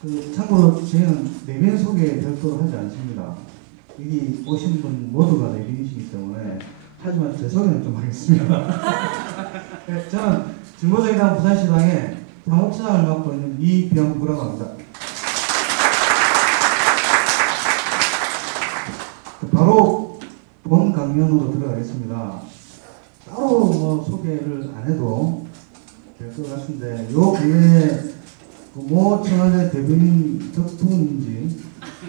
참고로 저희는 내빈 소개 별도로 하지 않습니다. 여기 오신 분 모두가 내빈이시기 때문에 하지만 제 소개는 좀 하겠습니다. 네, 저는 진보정의당 부산시당의 당협시장을 맡고 있는 이병구라고 합니다. 바로 본 강연으로 들어가겠습니다. 따로 뭐 소개를 안 해도 될 것 같은데 요 근래에 모 청와대 대변인 덕분인지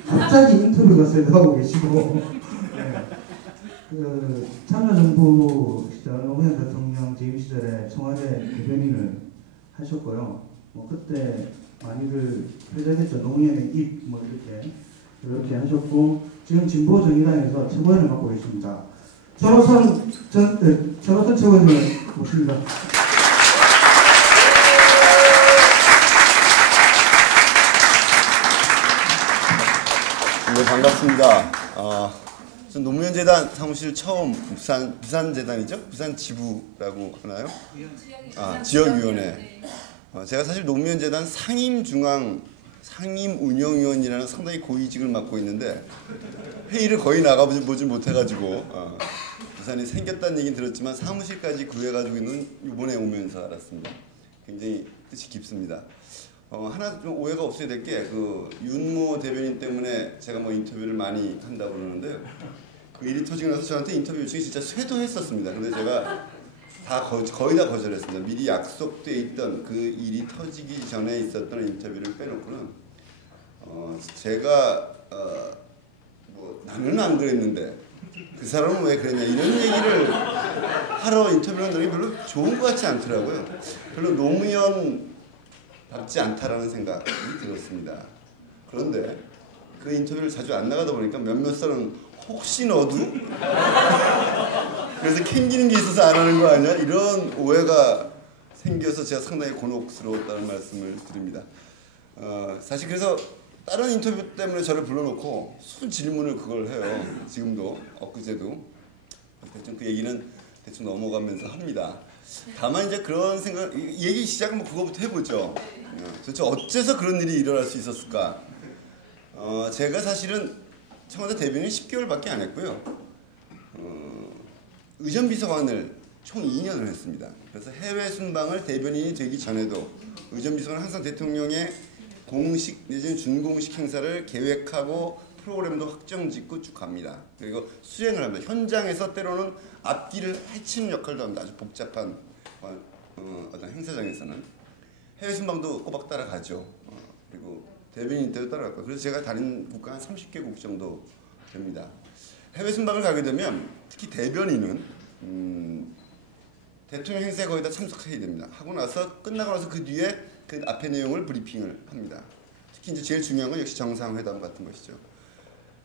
갑자기 인터뷰가 쇄도하고 계시고 네. 참여정부 시절 노무현 대통령 재임 시절에 청와대 대변인을 하셨고요. 뭐 그때 많이들 회자됐죠. 노무현의 입 뭐 이렇게 하셨고 지금 진보정의당에서 최고위원을 맡고 계십니다. 전호선 최고위원을 모십니다. 네, 반갑습니다. 전 노무현재단 사무실 처음 부산재단이죠? 부산 지부라고 하나요? 지역위원회. 제가 사실 노무현재단 상임운영위원이라는 상당히 고위직을 맡고 있는데 회의를 거의 나가보지 못해가지고 부산이 생겼다는 얘기는 들었지만 사무실까지 구해가지고 있는 이번에 오면서 알았습니다. 굉장히 뜻이 깊습니다. 하나 좀 오해가 없어야 될 게 윤모 대변인 때문에 제가 뭐 인터뷰를 많이 한다고 그러는데요. 그 일이 터지고 나서 저한테 인터뷰 요청이 진짜 쇄도했었습니다. 근데 제가 거의 다 거절했습니다. 미리 약속돼 있던 그 일이 터지기 전에 있었던 인터뷰를 빼놓고는 제가 뭐 나는 안 그랬는데 그 사람은 왜 그랬냐 이런 얘기를 하러 인터뷰를 하는 게 별로 좋은 것 같지 않더라고요. 별로 노무현 답지 않다라는 생각이 들었습니다. 그런데 그 인터뷰를 자주 안 나가다 보니까 몇몇 사람은 혹시 너도? 그래서 캥기는 게 있어서 안 하는 거 아니야? 이런 오해가 생겨서 제가 상당히 곤혹스러웠다는 말씀을 드립니다. 사실 그래서 다른 인터뷰 때문에 저를 불러놓고 순 질문을 그걸 해요. 지금도 엊그제도 대충 그 얘기는 대충 넘어가면서 합니다. 다만 이제 그런 생각, 얘기 시작은 뭐 그거부터 해보죠. 도대체 어째서 그런 일이 일어날 수 있었을까? 제가 사실은 청와대 대변인 10개월밖에 안 했고요. 의전비서관을 총 2년을 했습니다. 그래서 해외 순방을 대변인이 되기 전에도 의전비서관은 항상 대통령의 공식 내지는 준공식 행사를 계획하고 프로그램도 확정짓고 쭉 갑니다. 그리고 수행을 합니다. 현장에서 때로는 앞뒤를 헤치는 역할도 합니다. 아주 복잡한 어떤 행사장에서는 해외 순방도 꼬박 따라가죠. 그리고 대변인 때도 따라갔고 그래서 제가 다닌 국가 한 30개국 정도 됩니다. 해외 순방을 가게 되면 특히 대변인은 대통령 행사에 거의 다 참석해야 됩니다. 하고 나서 끝나고 나서 그 뒤에 그 앞의 내용을 브리핑을 합니다. 특히 이제 제일 중요한 건 역시 정상회담 같은 것이죠.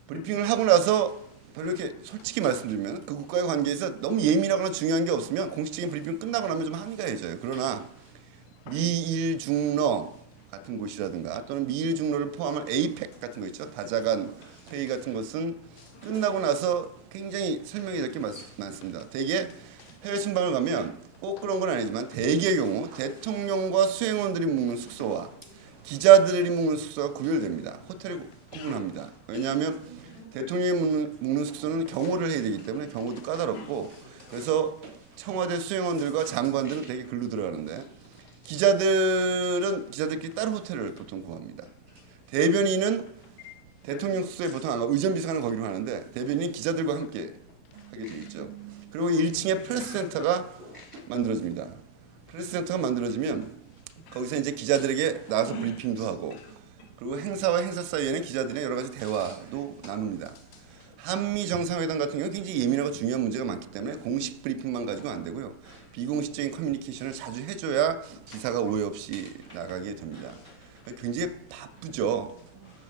브리핑을 하고 나서 별로 이렇게 솔직히 말씀드리면 그 국가의 관계에서 너무 예민하거나 중요한 게 없으면 공식적인 브리핑 끝나고 나면 좀 한가해져요. 그러나 미일 중러 같은 곳이라든가 또는 미일 중러를 포함한 에이펙 같은 거 있죠. 다자간 회의 같은 것은 끝나고 나서 굉장히 설명이 될 게 많습니다. 대개 해외 순방을 가면 꼭 그런 건 아니지만 대개의 경우 대통령과 수행원들이 묵는 숙소와 기자들이 묵는 숙소가 구별됩니다. 호텔을 구분합니다. 왜냐하면 대통령이 묵는 숙소는 경호를 해야 되기 때문에 경호도 까다롭고 그래서 청와대 수행원들과 장관들은 되게 글로 들어가는데 기자들은 기자들끼리 따로 호텔을 보통 구합니다. 대변인은 대통령 숙소에 보통 아마 의전비서관은 거기로 하는데 대변인이 기자들과 함께 하게 되겠죠. 그리고 1층에 프레스센터가 만들어집니다. 프레스센터가 만들어지면 거기서 이제 기자들에게 나와서 브리핑도 하고 그리고 행사와 행사 사이에는 기자들의 여러 가지 대화도 나눕니다. 한미 정상회담 같은 경우는 굉장히 예민하고 중요한 문제가 많기 때문에 공식 브리핑만 가지고 안 되고요. 비공식적인 커뮤니케이션을 자주 해줘야 기사가 오해 없이 나가게 됩니다. 굉장히 바쁘죠.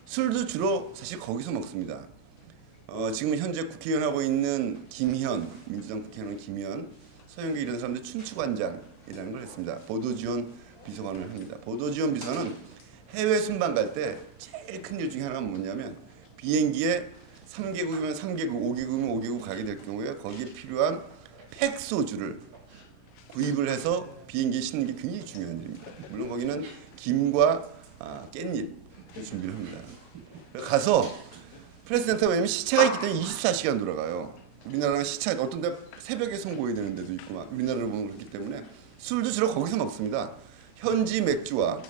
술도 주로 사실 거기서 먹습니다. 지금 현재 국회의원 하고 있는 김현, 민주당 국회의원 김현, 서영교 이런 사람들 춘추관장이라는 걸 했습니다. 보도지원 비서관을 합니다. 보도지원 비서는 해외 순방 갈 때 제일 큰 일 중에 하나가 뭐냐면 비행기에 3개국이면 3개국, 5개국이면 5개국 가게 될 경우에 거기에 필요한 팩소주를 구입을 해서 비행기에 싣는 게 굉장히 중요한 일입니다. 물론 거기는 김과 깻잎 준비를 합니다. 가서 프레스센터가 왜냐면 시차가 있기 때문에 24시간 돌아가요. 우리나라랑 시차 어떤 데 새벽에 송고해야 되는 데도 있고 막 우리나라로 보면 그렇기 때문에 술도 주로 거기서 먹습니다. 현지 맥주와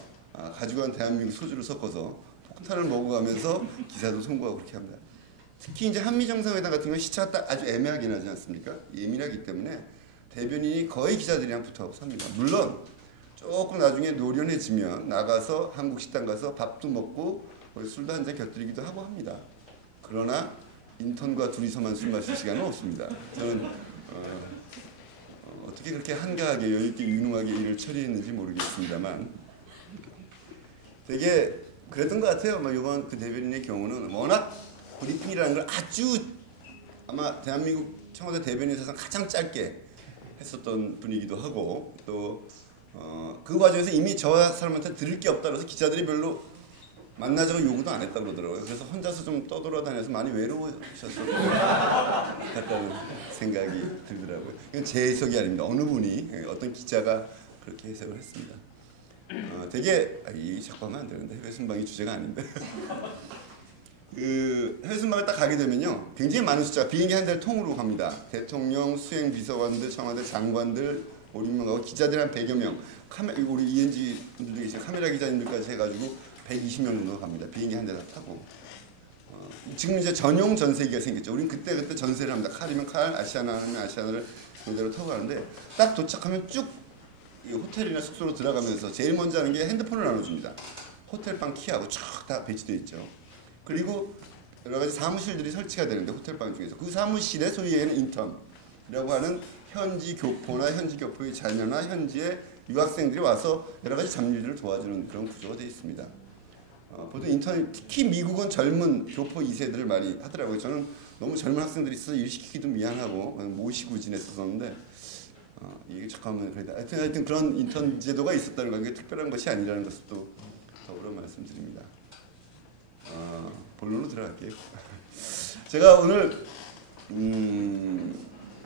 가지고 간 대한민국 소주를 섞어서 폭탄을 먹어가면서 기사도 송고하고 그렇게 합니다. 특히 이제 한미 정상회담 같은 경우 시차가 딱 아주 애매하게 나지 않습니까? 예민하기 때문에 대변인이 거의 기자들이랑 붙어 삽니다. 물론 조금 나중에 노련해지면 나가서 한국 식당 가서 밥도 먹고 술도 한잔 곁들이기도 하고 합니다. 그러나 인턴과 둘이서만 술 마실 시간은 없습니다. 저는 어떻게 그렇게 한가하게 여유있게 유능하게 일을 처리했는지 모르겠습니다만 되게 그랬던 것 같아요. 이번 그 대변인의 경우는 워낙 브리핑이라는 걸 아주 아마 대한민국 청와대 대변인 사상 가장 짧게 했었던 분이기도 하고 또 그 과정에서 이미 저 사람한테 들을 게 없다 그래서 기자들이 별로 만나자고 요구도 안 했다고 그러더라고요. 그래서 혼자서 좀 떠돌아다녀서 많이 외로우셨을 것 같다는 생각이 들더라고요. 이건 제 해석이 아닙니다. 어느 분이 어떤 기자가 그렇게 해석을 했습니다. 되게 이 자꾸 하면 안 되는데 해외 순방이 주제가 아닌데 그 해외 순방을 딱 가게 되면요 굉장히 많은 숫자 비행기 한 대를 통으로 갑니다. 대통령, 수행 비서관들, 청와대 장관들 5~6명 하고 기자들 한 100여 명 우리 ENG 분들도 계시죠. 카메라 기자님들까지 해가지고 120명 정도 갑니다. 비행기 한 대 다 타고 지금 이제 전용 전세기가 생겼죠. 우리는 그때 전세를 합니다. 칼이면 칼, 아시아나면 아시아나를 그대로 타고 가는데 딱 도착하면 쭉 호텔이나 숙소로 들어가면서 제일 먼저 하는 게 핸드폰을 나눠줍니다. 호텔방 키하고 쫙 다 배치되어 있죠. 그리고 여러 가지 사무실들이 설치가 되는데 호텔방 중에서 그 사무실에 소위 얘기하는 인턴이라고 하는 현지 교포나 현지 교포의 자녀나 현지의 유학생들이 와서 여러 가지 잡일들을 도와주는 그런 구조가 되어 있습니다. 보통 인턴 특히 미국은 젊은 교포 2세들을 많이 하더라고요. 저는 너무 젊은 학생들이 있어서 일 시키기도 미안하고 모시고 지냈었는데 이게 잠깐만 그래도 하여튼 그런 인턴 제도가 있었다는 건 이게 특별한 것이 아니라는 것을 또 더불어 말씀드립니다. 본론으로 들어갈게요. 제가 오늘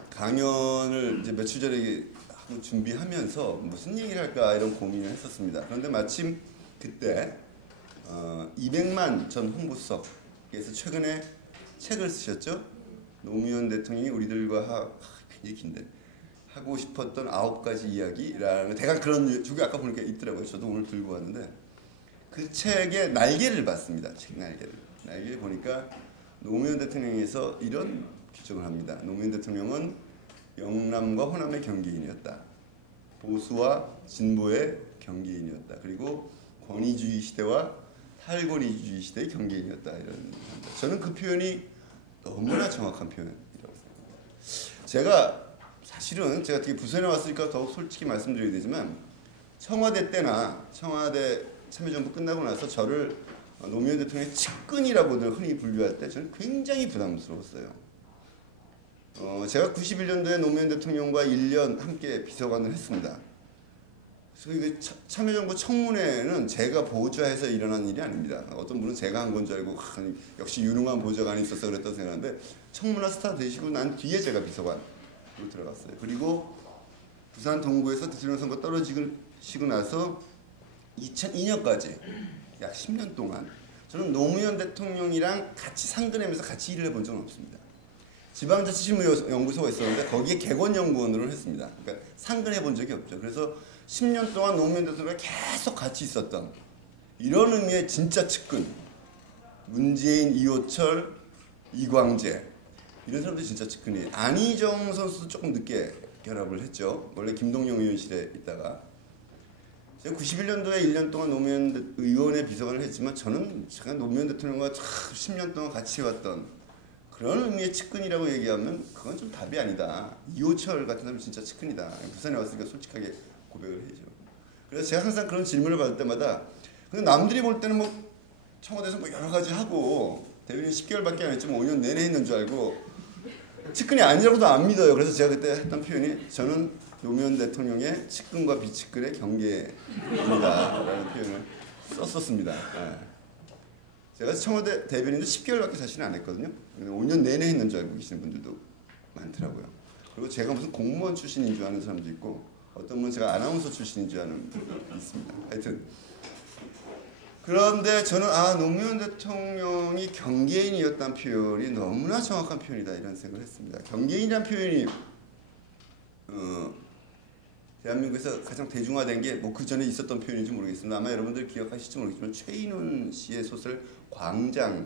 강연을 이제 며칠 전에 하고 준비하면서 무슨 얘기를 할까 이런 고민을 했었습니다. 그런데 마침 그때 200만 전 홍보수석께서 최근에 책을 쓰셨죠. 노무현 대통령이 우리들과 굉장히 긴데 하고 싶었던 9가지 이야기라는 대강 그런 주기 아까 보니까 있더라고요. 저도 오늘 들고 왔는데 그 책의 날개를 봤습니다. 책 날개를 보니까 노무현 대통령에서 이런 규정을 합니다. 노무현 대통령은 영남과 호남의 경계인이었다. 보수와 진보의 경계인이었다. 그리고 권위주의 시대와 탈권위주의 시대의 경계인이었다. 이런 저는 그 표현이 너무나 정확한 표현이라고 생각합니다. 제가 되게 부산에 왔으니까 더욱 솔직히 말씀드려야 되지만 청와대 때나 청와대 참여정부 끝나고 나서 저를 노무현 대통령의 측근이라고들 흔히 분류할 때 저는 굉장히 부담스러웠어요. 제가 91년도에 노무현 대통령과 1년 함께 비서관을 했습니다. 그래서 참여정부 청문회는 제가 보좌해서 일어난 일이 아닙니다. 어떤 분은 제가 한 건 줄 알고 역시 유능한 보좌관이 있어서 그랬다고 생각하는데 청문회 스타 되시고 난 뒤에 제가 비서관으로 들어갔어요. 그리고 부산 동구에서 대통령 선거 떨어지고 나서 2002년까지 약 10년 동안 저는 노무현 대통령이랑 같이 상근하면서 같이 일을 해본 적은 없습니다. 지방자치실무연구소가 있었는데 거기에 객원연구원으로 했습니다. 그러니까 상근해 본 적이 없죠. 그래서 10년 동안 노무현 대통령과 계속 같이 있었던 이런 의미의 진짜 측근 문재인, 이호철, 이광재 이런 사람들이 진짜 측근이에요. 안희정 선수도 조금 늦게 결합을 했죠. 원래 김동영 의원실에 있다가 제가 91년도에 1년 동안 노무현 의원의 비서관을 했지만 제가 노무현 대통령과 10년 동안 같이 왔던 그런 의미의 측근이라고 얘기하면 그건 좀 답이 아니다. 이호철 같은 사람이 진짜 측근이다. 부산에 왔으니까 솔직하게 고백을 해야죠. 그래서 제가 항상 그런 질문을 받을 때마다 근데 남들이 볼 때는 뭐 청와대에서 뭐 여러 가지 하고 대변인 10개월밖에 안 했지만 5년 내내 했는 줄 알고 측근이 아니라고도 안 믿어요. 그래서 제가 그때 했던 표현이 저는 노무현 대통령의 측근과 비측근의 경계입니다라는 표현을 썼었습니다. 제가 청와대 대변인도 10개월밖에 사실은 안 했거든요. 5년 내내 했는 줄 알고 계시는 분들도 많더라고요. 그리고 제가 무슨 공무원 출신인 줄 아는 사람도 있고 어떤 분은 제가 아나운서 출신인 줄 아는 분도 있습니다. 하여튼 그런데 저는 노무현 대통령이 경계인이었다는 표현이 너무나 정확한 표현이다 이런 생각을 했습니다. 경계인이라는 표현이 대한민국에서 가장 대중화된 게 뭐 그 전에 있었던 표현인지 모르겠습니다. 아마 여러분들 기억하실지 모르겠지만 최인훈 씨의 소설 광장에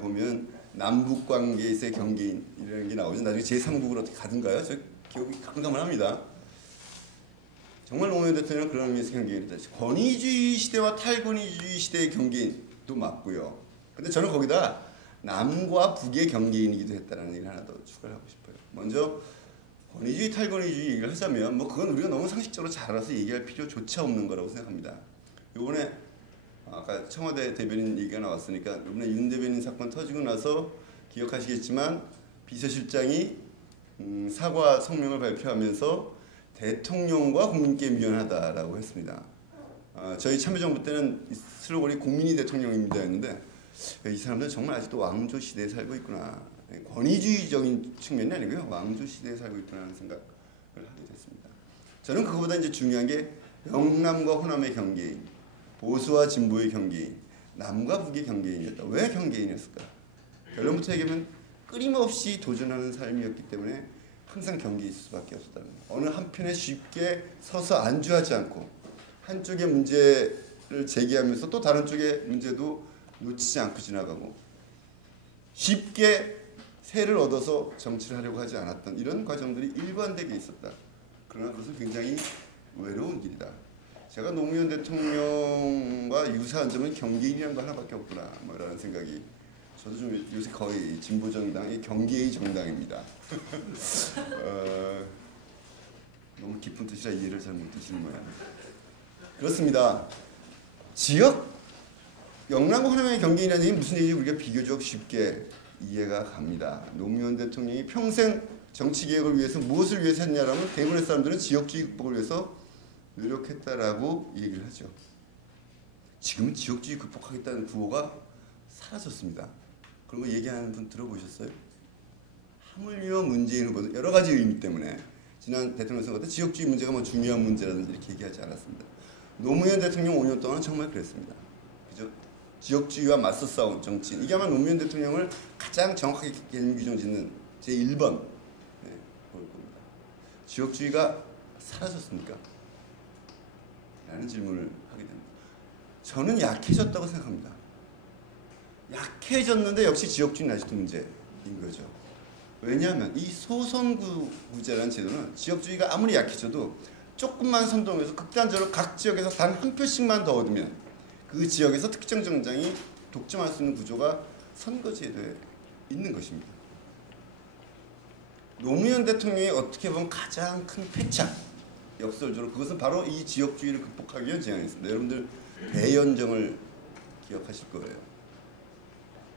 보면 남북 관계에서의 경계인이라는 게 나오죠. 나중에 제3국으로 어떻게 가든가요? 저 기억이 가물가물합니다. 정말 노무현 대통령은 그런 의미에서 경계인이다. 권위주의 시대와 탈권위주의 시대의 경계인도 맞고요. 근데 저는 거기다 남과 북의 경계인이기도 했다는 얘기를 하나 더 추가를 하고 싶어요. 먼저 권위주의 탈권위주의 얘기를 하자면 뭐 그건 우리가 너무 상식적으로 잘 알아서 얘기할 필요조차 없는 거라고 생각합니다. 이번에 아까 청와대 대변인 얘기가 나왔으니까 이번에 윤 대변인 사건 터지고 나서 기억하시겠지만 비서실장이 사과 성명을 발표하면서 대통령과 국민께 미안하다라고 했습니다. 저희 참여정부 때는 슬로건이 국민이 대통령입니다였는데 이 사람들은 정말 아직도 왕조 시대에 살고 있구나. 권위주의적인 측면이 아니고요. 왕조 시대에 살고 있구나라는 생각을 하게 됐습니다. 저는 그거보다 이제 중요한 게 영남과 호남의 경계인, 보수와 진보의 경계인, 남과 북의 경계인이었다. 왜 경계인이었을까? 결론부터 얘기하면 끊임없이 도전하는 삶이었기 때문에 항상 경계에 있을 수밖에 없었다는 거예요. 어느 한편에 쉽게 서서 안주하지 않고 한쪽의 문제를 제기하면서 또 다른 쪽의 문제도 놓치지 않고 지나가고 쉽게 세를 얻어서 정치를 하려고 하지 않았던 이런 과정들이 일관되게 있었다. 그러나 그것은 굉장히 외로운 길이다. 제가 노무현 대통령과 유사한 점은 경계인이라는 거 하나밖에 없구나 뭐라는 생각이 저도 좀 요새 거의 진보정당의 경계의 정당입니다. 너무 깊은 뜻이라 이해를 잘 못하시는 모양. 그렇습니다. 지역 영남과 호남의 경계인이라는 얘기는 무슨 얘기인지 우리가 비교적 쉽게 이해가 갑니다. 노무현 대통령이 평생 정치개혁을 위해서 무엇을 위해서 했냐라면 대부분의 사람들은 지역주의 극복을 위해서 노력했다라고 얘기를 하죠. 지금은 지역주의 극복하겠다는 구호가 사라졌습니다. 그런 거 얘기하는 분 들어보셨어요? 하물며 문재인 후보도 여러 가지 의미 때문에 지난 대통령 선거 때 지역주의 문제가 뭐 중요한 문제라든지 이렇게 얘기하지 않았습니다. 노무현 대통령 5년 동안 정말 그랬습니다. 그죠? 지역주의와 맞서 싸운 정치인. 이게 아마 노무현 대통령을 가장 정확하게 개념 규정 짓는 제1번 볼 겁니다. 지역주의가 사라졌습니까? 라는 질문을 하게 됩니다. 저는 약해졌다고 생각합니다. 약해졌는데 역시 지역주의는 아직도 문제인 거죠. 왜냐하면 이 소선구제라는 제도는 지역주의가 아무리 약해져도 조금만 선동해서 극단적으로 각 지역에서 단 한 표씩만 더 얻으면 그 지역에서 특정 정당이 독점할 수 있는 구조가 선거제도에 있는 것입니다. 노무현 대통령이 어떻게 보면 가장 큰 패착, 역설적으로 그것은 바로 이 지역주의를 극복하기 위한 제안이었습니다. 여러분들 대연정을 기억하실 거예요.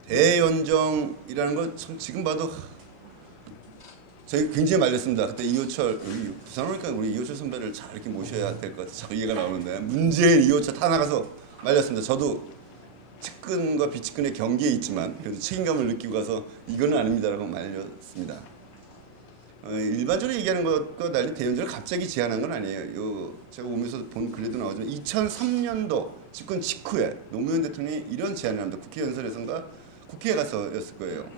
대연정이라는 건 참 지금 봐도 저희 굉장히 말렸습니다. 그때 이호철, 부산 오니까 우리 이호철 선배를 잘 이렇게 모셔야 될 것 같아서 자꾸 얘기가 나오는데 문재인, 이호철 다 나가서 말렸습니다. 저도 측근과 비측근의 경계에 있지만 그래도 책임감을 느끼고 가서 이거는 아닙니다라고 말렸습니다. 일반적으로 얘기하는 것과 달리 대연정을 갑자기 제안한 건 아니에요. 제가 오면서 본 글에도 나오지만 2003년도 집권 직후에 노무현 대통령이 이런 제안을 합니다. 국회 연설에선가 국회에 가서였을 거예요.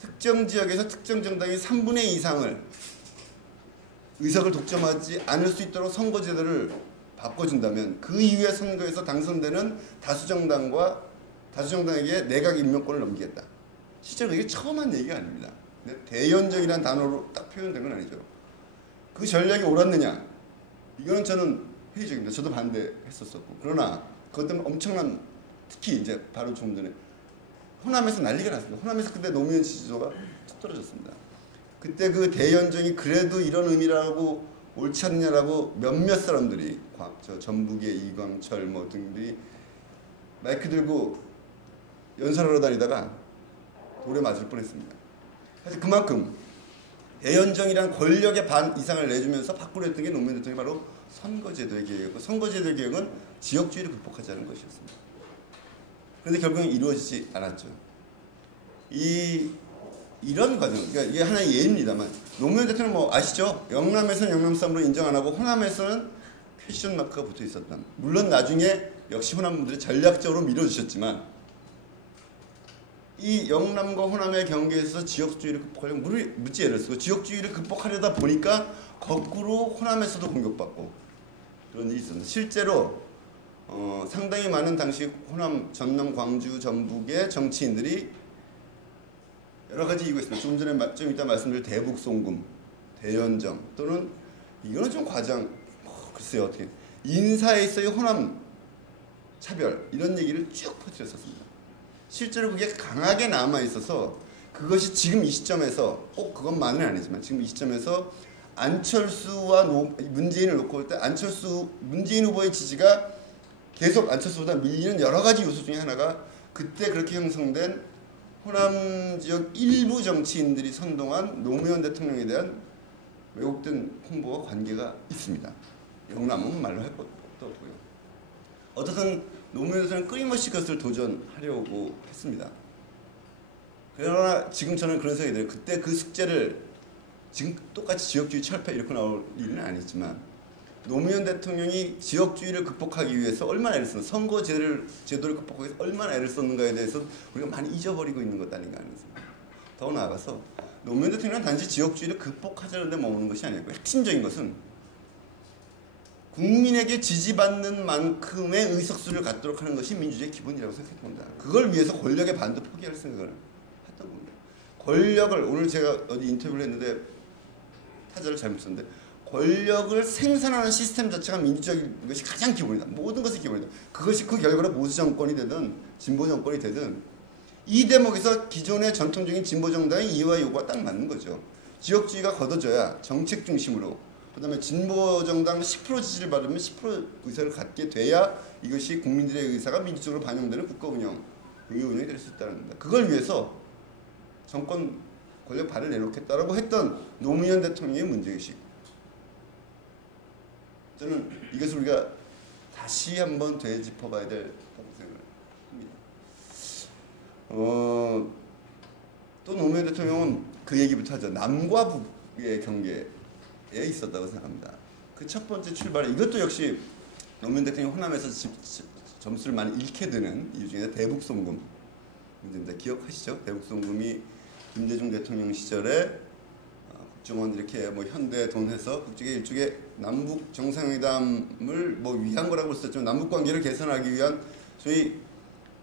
특정 지역에서 특정 정당이 3분의 2 이상을 의석을 독점하지 않을 수 있도록 선거제도를 바꿔준다면 그 이후의 선거에서 당선되는 다수정당에게 내각 임명권을 넘기겠다. 실제로 이게 처음 한 얘기가 아닙니다. 대연정이라는 단어로 딱 표현된 건 아니죠. 그 전략이 옳았느냐? 이거는 저는 회의적입니다. 저도 반대했었었고. 그러나 그것 때문에 엄청난 특히 이제 바로 조금 전에 호남에서 난리가 났습니다. 호남에서 그때 노무현 지지도가 툭 떨어졌습니다. 그때 그 대연정이 그래도 이런 의미라고 옳지 않느냐라고 몇몇 사람들이 전북의 이광철 뭐 등들이 마이크 들고 연설하러 다니다가 돌에 맞을 뻔했습니다. 사실 그만큼 대연정이란 권력의 반 이상을 내주면서 바꾸려 했던 게 노무현 대통령이 바로 선거제도의 개혁이었고 선거제도의 개혁은 지역주의를 극복하자는 것이었습니다. 그런데 결국은 이루어지지 않았죠. 이런 과정, 그러니까 이게 하나의 예입니다만 노무현 대통령 뭐 아시죠? 영남에서는 영남 싸움으로 인정 안 하고 호남에서는 퀘스천 마크가 붙어 있었다. 물론 나중에 역시 호남분들이 전략적으로 밀어주셨지만 이 영남과 호남의 경계에서 지역주의를 극복하려면 무지애를 쓰고 지역주의를 극복하려다 보니까 거꾸로 호남에서도 공격받고 그런 일이 있었는데 실제로 상당히 많은 당시 호남, 전남, 광주, 전북의 정치인들이 여러 가지 이유가 있습니다. 좀 이따 말씀드릴 대북송금, 대연정 또는 이거는 좀 글쎄요 어떻게 인사에 있어의 호남 차별 이런 얘기를 쭉 퍼뜨렸었습니다. 실제로 그게 강하게 남아 있어서 그것이 지금 이 시점에서 꼭 그것만은 아니지만 지금 이 시점에서 안철수와 문재인을 놓고 볼 때 문재인 후보의 지지가 계속 안철수보다 밀리는 여러 가지 요소 중에 하나가 그때 그렇게 형성된 호남 지역 일부 정치인들이 선동한 노무현 대통령에 대한 왜곡된 홍보와 관계가 있습니다. 영남은 말로 할 것도 없고요. 어떻든 노무현 대통령은 끊임없이 그것을 도전하려고 했습니다. 그러나 지금 저는 그런 생각이 들어요. 그때 그 숙제를 지금 똑같이 지역주의 철폐 이렇게 나올 일은 아니지만 노무현 대통령이 지역주의를 극복하기 위해서 얼마나 애를 썼는가, 선거 제도를 극복하기 위해서 얼마나 애를 썼는가에 대해서 우리가 많이 잊어버리고 있는 것 아닌가 하는 생각. 더 나아가서 노무현 대통령은 단지 지역주의를 극복하자는 데 머무는 것이 아니고 핵심적인 것은 국민에게 지지받는 만큼의 의석수를 갖도록 하는 것이 민주주의의 기본이라고 생각합니다. 그걸 위해서 권력의 반도 포기할 생각을 했던 겁니다. 권력을 오늘 제가 어디 인터뷰를 했는데 타자를 잘못 썼는데 권력을 생산하는 시스템 자체가 민주적인 것이 가장 기본이다. 모든 것이 기본이다. 그것이 그 결과로 보수 정권이 되든 진보 정권이 되든 이 대목에서 기존의 전통적인 진보 정당의 이해와 요구가 딱 맞는 거죠. 지역주의가 걷어져야 정책 중심으로 그 다음에 진보 정당 10% 지지를 받으면 10% 의사를 갖게 돼야 이것이 국민들의 의사가 민주적으로 반영되는 국가 운영, 의회 운영이 될 수 있다는 겁니다. 그걸 위해서 정권 권력 발을 내놓겠다라고 했던 노무현 대통령의 문제의식. 저는 이것을 우리가 다시 한번 되짚어봐야 될 생각을 합니다. 또 노무현 대통령은 그 얘기부터 하죠. 남과 북의 경계에 있었다고 생각합니다. 그 첫 번째 출발에 이것도 역시 노무현 대통령이 호남에서 점수를 많이 잃게 되는 이유 중에 대북송금 문제인데 기억하시죠? 대북송금이 김대중 대통령 시절에 국정원 이렇게 뭐 현대 돈 해서 국정에 일종의 남북 정상회담을 위한 거라고 볼 수 있지만 남북 관계를 개선하기 위한 저희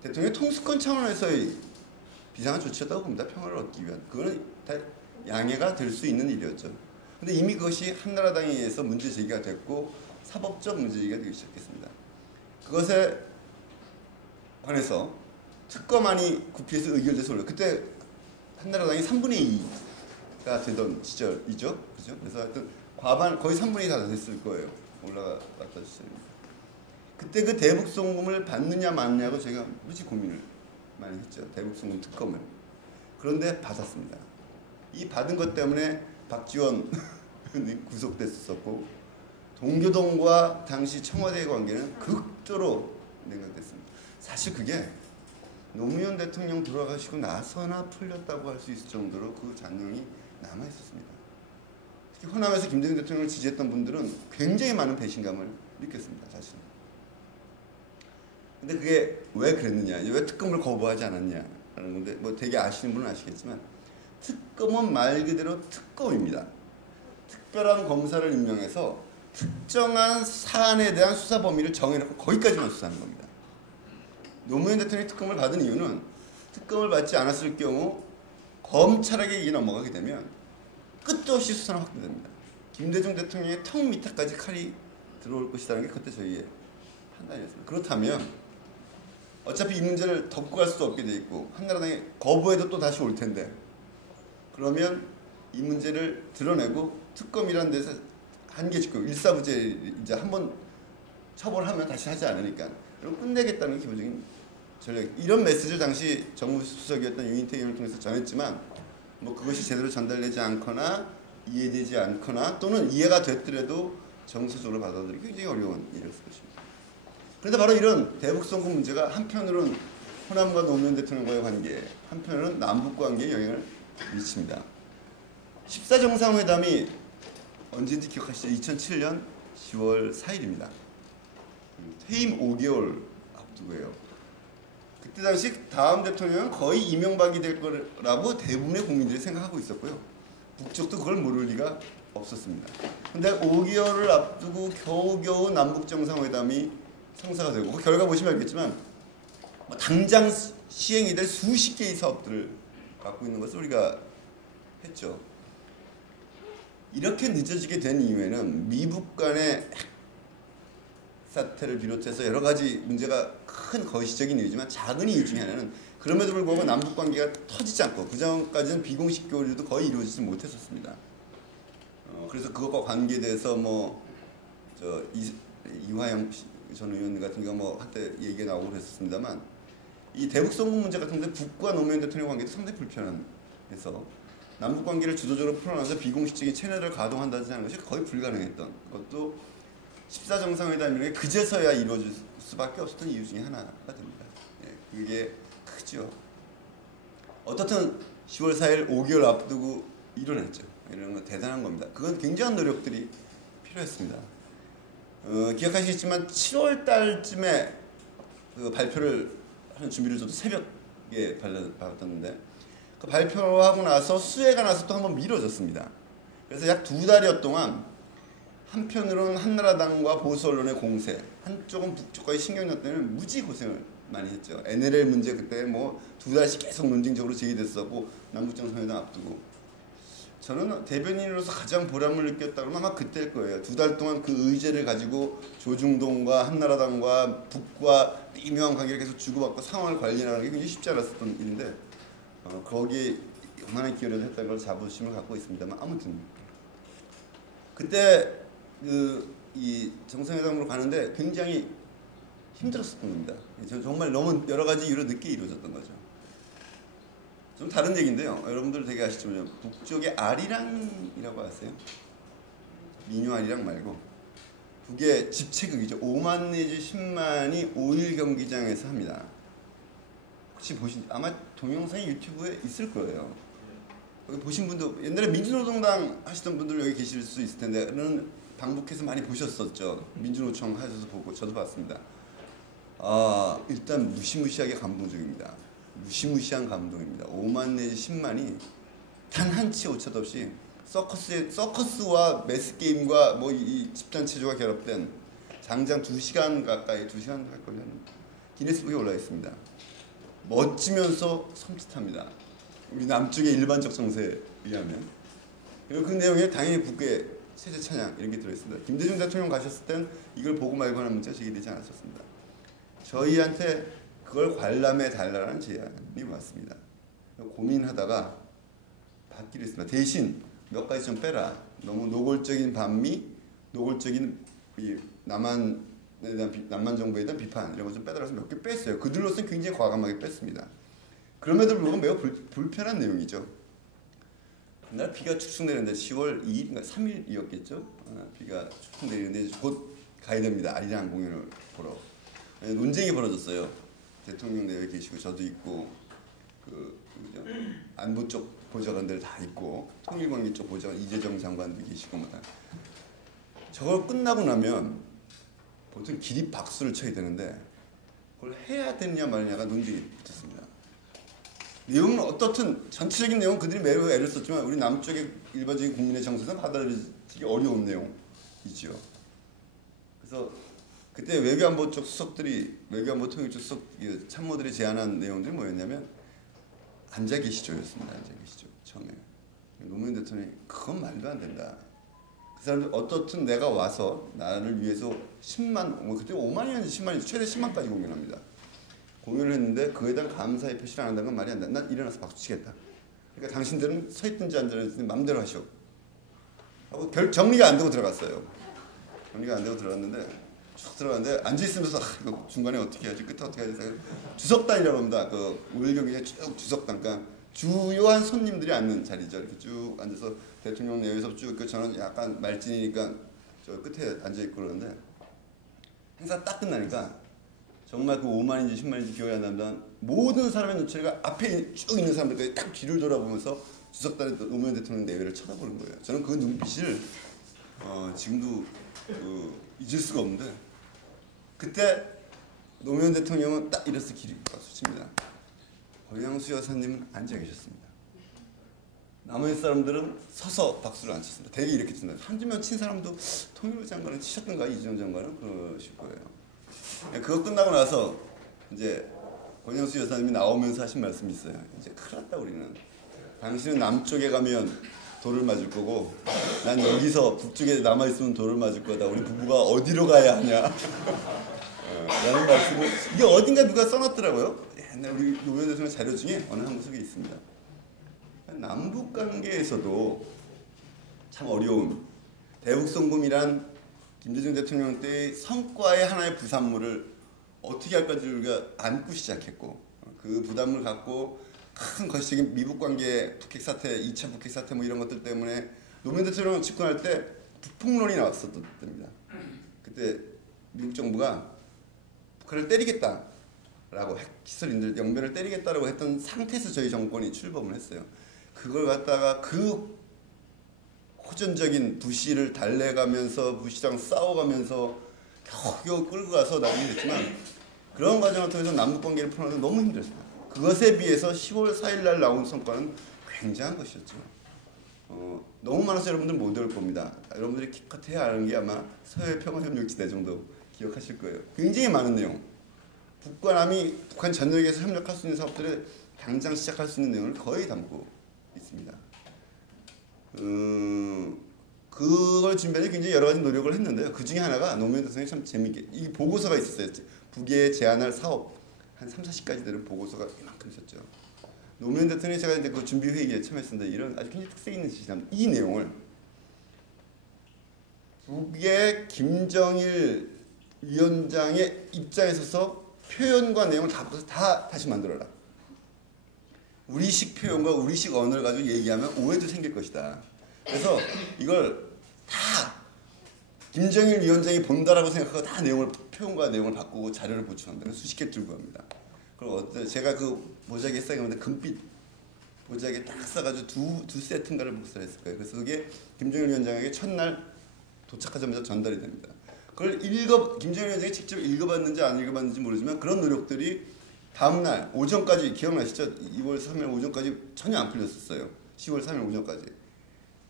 대통령의 통수권 차원에서의 비상한 조치였다고 봅니다. 평화를 얻기 위한. 그거는 다 양해가 될 수 있는 일이었죠. 근데 이미 그것이 한나라당에 의해서 문제 제기가 됐고 사법적 문제 제기가 되기 시작했습니다. 그것에 관해서 특검안이 국회에서 의결돼서 올려. 그때 한나라당이 3분의 2가 되던 시절이죠. 그죠? 그래서 하여튼 과반 거의 3분의 2 다 됐을 거예요. 올라갔던 시절입니다. 그때 그 대북송금을 받느냐 마느냐고 저희가 무지 고민을 많이 했죠. 대북송금 특검을. 그런데 받았습니다. 이 받은 것 때문에 박지원 의원이 구속됐었고 동교동과 당시 청와대의 관계는 극도로 냉각됐습니다. 사실 그게 노무현 대통령 돌아가시고 나서나 풀렸다고 할 수 있을 정도로 그 잔영이 남아있었습니다. 특히 호남에서 김대중 대통령을 지지했던 분들은 굉장히 많은 배신감을 느꼈습니다. 자신. 근데 그게 왜 그랬느냐, 왜 특검을 거부하지 않았냐라는 건데 되게 아시는 분은 아시겠지만 특검은 말 그대로 특검입니다. 특별한 검사를 임명해서 특정한 사안에 대한 수사 범위를 정해놓고 거기까지만 수사하는 겁니다. 노무현 대통령이 특검을 받은 이유는 특검을 받지 않았을 경우 검찰에게 이게 넘어가게 되면 끝도 없이 수사는 확대됩니다. 김대중 대통령의 턱 밑에까지 칼이 들어올 것이라는 게 그때 저희의 판단이었습니다. 그렇다면 어차피 이 문제를 덮고 갈 수도 없게 돼 있고 한나라당이 거부해도 또 다시 올 텐데 그러면 이 문제를 드러내고 특검이라는 데서 한계 짓고 일사부재 이제 한번 처벌하면 다시 하지 않으니까 그럼 끝내겠다는 기본적인 전략. 이런 메시지를 당시 정무수석이었던 유인태 의원을 통해서 전했지만 그것이 제대로 전달되지 않거나 이해되지 않거나 또는 이해가 됐더라도 정서적으로 받아들이기 굉장히 어려운 일이었을 것입니다. 그런데 바로 이런 대북송금 문제가 한편으로는 호남과 노무현 대통령과의 관계, 한편으로는 남북 관계에 영향을 미칩니다. 14정상회담이 언제인지 기억하시죠? 2007년 10월 4일입니다. 퇴임 5개월 앞두고요. 그때 당시 다음 대통령은 거의 이명박이 될 거라고 대부분의 국민들이 생각하고 있었고요. 북쪽도 그걸 모를 리가 없었습니다. 근데 5개월을 앞두고 겨우겨우 남북 정상회담이 성사가 되고 그 결과 보시면 알겠지만 당장 시행이 될 수십 개의 사업들을 갖고 있는 것을 우리가 했죠. 이렇게 늦어지게 된 이유에는 미북 간의 핵 사태를 비롯해서 여러 가지 문제가 큰 거시적인 이유지만 작은 이유 중에 하나는 그럼에도 불구하고 남북 관계가 터지지 않고 그 전까지는 비공식 교류도 거의 이루어지지 못했었습니다. 그래서 그것과 관계돼서 이화영 전 의원 같은 경우 한때 얘기가 나오고 그랬었습니다만 이 대북송금 문제 같은데 북과 노무현 대통령 관계도 상당히 불편해서 남북 관계를 주도적으로 풀어나서 비공식적인 채널을 가동한다든지 하는 것이 거의 불가능했던 것도 14정상회담이 그제서야 이루어질 수밖에 없었던 이유 중에 하나가 됩니다. 예, 그게 크죠. 어떻든 10월 4일 5개월 앞두고 이뤄냈죠. 이런 건 대단한 겁니다. 그건 굉장한 노력들이 필요했습니다. 기억하시겠지만 7월 달쯤에 그 발표를 하는 준비를 저도 새벽에 받았는데 그 발표하고 나서 수혜가 나서 또 한번 미뤄졌습니다. 그래서 약 2달여 동안 한편으로는 한나라당과 보수 언론의 공세, 한쪽은 북쪽과의 신경전 때문에 무지 고생을 많이 했죠. NLL 문제 그때 2달씩 계속 논쟁적으로 제기됐었고 남북정상회담 앞두고 저는 대변인으로서 가장 보람을 느꼈다 그러면 아마 그때일 거예요. 2달 동안 그 의제를 가지고 조중동과 한나라당과 북과 미묘한 관계를 계속 주고받고 상황을 관리하는 게 굉장히 쉽지 않았었던 일인데 거기에 요만한 기여를 했다는 걸 자부심을 갖고 있습니다만 아무튼 그때 이 정상회담으로 가는데 굉장히 힘들었었던 겁니다. 정말 너무 여러 가지 이유로 늦게 이루어졌던 거죠. 좀 다른 얘기인데요. 여러분들 되게 아시지만 북쪽에 아리랑이라고 아세요? 민요 아리랑 말고 북의 집체극이죠. 5만 내지 10만이 5일 경기장에서 합니다. 혹시 아마 동영상이 유튜브에 있을 거예요. 여기 보신 분도 옛날에 민주노동당 하시던 분들 여기 계실 수 있을 텐데 그는 방북해서 많이 보셨었죠. 민주노총 하셔서 보고 저도 봤습니다. 일단 무시무시하게 감동적입니다. 무시무시한 감동입니다. 5만 내지 10만이 단 한 치 오차도 없이 서커스와 매스게임과 이 집단체조가 결합된 장장 2시간 가까이 2시간 할 걸요. 기네스북에 올라 있습니다. 멋지면서 섬찟합니다. 우리 남쪽의 일반적 정세에 의하면. 그리고 그 내용에 당연히 북의 세제 찬양 이런 게 들어있습니다. 김대중 대통령 가셨을 땐 이걸 보고 말고 하는 문제가 제기되지 않았었습니다. 저희한테 그걸 관람해 달라는 제안이 왔습니다. 고민하다가 받기로 했습니다. 대신 몇 가지 좀 빼라. 너무 노골적인 반미, 노골적인 이 남한 정부에 대한 비판 이런 거 좀 빼달라서 몇 개 뺐어요. 그들로서는 굉장히 과감하게 뺐습니다. 그럼에도 불구하고 매우 불편한 내용이죠. 그날 비가 축축 내리는데 10월 2일인가 3일이었겠죠. 비가 축축 내리는데 곧 가야 됩니다. 아리랑 공연을 보러. 논쟁이 벌어졌어요. 대통령 내외 계시고 저도 있고 안보 쪽 보좌관들 다 있고 통일관계 쪽 보좌관 이재정 장관도 계시고 저걸 끝나고 나면 보통 기립 박수를 쳐야 되는데 그걸 해야 되느냐 말느냐가 논쟁이 붙었습니다. 내용은 어떻든 전체적인 내용은 그들이 매우 애를 썼지만 우리 남쪽의 일반적인 국민의 정서는 받아들이기 어려운 내용이죠. 그래서 그때 외교안보 쪽 수석들이 외교안보 통일쪽 수석 참모들이 제안한 내용들이 뭐였냐면 앉아 계시죠였습니다. 앉아 계시죠. 처음에 노무현 대통령이 그건 말도 안 된다. 그 사람들 어떻든 내가 와서 나를 위해서 10만 그때 5만이었는지 10만인지 최대 10만까지 공연합니다. 공연을 했는데 그에 대한 감사의 표시를 안 한다는 건 말이 안 돼. 난 일어나서 박수 치겠다. 그러니까 당신들은 서 있든지 앉아있든지 마음대로 하시오. 하고 정리가 안 되고 들어갔어요. 정리가 안 되고 들어갔는데 쭉 들어갔는데 앉아있으면서 이거 중간에 어떻게 해야지 끝에 어떻게 해야지 주석단이라고 합니다. 그 5일 경기에 쭉 주석단 그러니까 주요한 손님들이 앉는 자리죠. 이렇게 쭉 앉아서 대통령 내외에서 쭉 저는 약간 말진이니까 저 끝에 앉아있고 그러는데 행사 딱 끝나니까 정말 그 5만인지 10만인지 기억이 안 납니다. 모든 사람의 눈치가 앞에 쭉 있는 사람들까지 딱 뒤를 돌아보면서 주석단의 노무현 대통령 내외를 쳐다보는 거예요. 저는 그 눈빛을 지금도 잊을 수가 없는데 그때 노무현 대통령은 딱 일어서 박수 칩니다. 권양수 여사님은 앉아 계셨습니다. 나머지 사람들은 서서 박수를 안 쳤습니다. 대개 이렇게 칩니다. 한주면 친 사람도 통일부 장관은 치셨던가 이준영 장관은 그러실 거예요. 그거 끝나고 나서 이제 권양수 여사님이 나오면서 하신 말씀이 있어요. 이제 큰일 났다 우리는. 당신은 남쪽에 가면 돌을 맞을 거고 난 여기서 북쪽에 남아있으면 돌을 맞을 거다. 우리 부부가 어디로 가야 하냐 라는 말씀을 이게 어딘가 누가 써놨더라고요. 옛날 우리 노무현 대통령 자료 중에 어느 한 구석에 있습니다. 남북 관계에서도 참 어려운 대북송금이란 김대중 대통령 때의 성과의 하나의 부산물을 어떻게 할까지 우리가 안고 시작했고 그 부담을 갖고 큰 거시적인 미북 관계 북핵 사태, 2차 북핵 사태 뭐 이런 것들 때문에 노무현 대통령 집권할 때 북폭론이 나왔었던 때입니다. 그때 미국 정부가 북한을 때리겠다라고 핵시설인들 영변을 때리겠다라고 했던 상태에서 저희 정권이 출범을 했어요. 그걸 갖다가 그 호전적인 부시를 달래가면서 부시랑 싸워가면서 겨우 끌고 가서 나중에 됐지만 그런 과정을 통해서 남북관계를 풀어내는 너무 힘들었습니다. 그것에 비해서 10월 4일 날 나온 성과는 굉장한 것이었죠. 너무 많아서 여러분들 못 외울 겁니다. 여러분들이 기껏해야 아는 게 아마 서해 평화협력지대 정도 기억하실 거예요. 굉장히 많은 내용. 북과 남이 북한 전역에서 협력할 수 있는 사업들을 당장 시작할 수 있는 내용을 거의 담고 있습니다. 그걸 준비하기 굉장히 여러 가지 노력을 했는데요. 그 중에 하나가 노무현 대통령이 참 재밌게 이 보고서가 있었어요. 북에 제안할 사업 한 3, 40가지 되는 보고서가 이만큼 있었죠. 노무현 대통령이 제가 이제 그 준비 회의에 참여했었는데 이런 아주 굉장히 특색 있는 지시랍니다. 이 내용을 북의 김정일 위원장의 입장에 서서 표현과 내용을 다 다시 만들어라. 우리식 표현과 우리식 언어를 가지고 얘기하면 오해도 생길 것이다. 그래서 이걸 다 김정일 위원장이 본다라고 생각하고 다 내용을 표현과 내용을 바꾸고 자료를 보충합니다. 수십 개 들고 갑니다. 그리고 제가 그 모자기에 써있는데 금빛 모자기에 딱 써가지고 두 세트인가를 복사했을 거예요. 그래서 그게 김정일 위원장에게 첫날 도착하자마자 전달이 됩니다. 그걸 김정일 위원장이 직접 읽어봤는지 안 읽어봤는지 모르지만 그런 노력들이 다음날 오전까지 기억나시죠? 2월 3일 오전까지 전혀 안 풀렸었어요. 10월 3일 오전까지.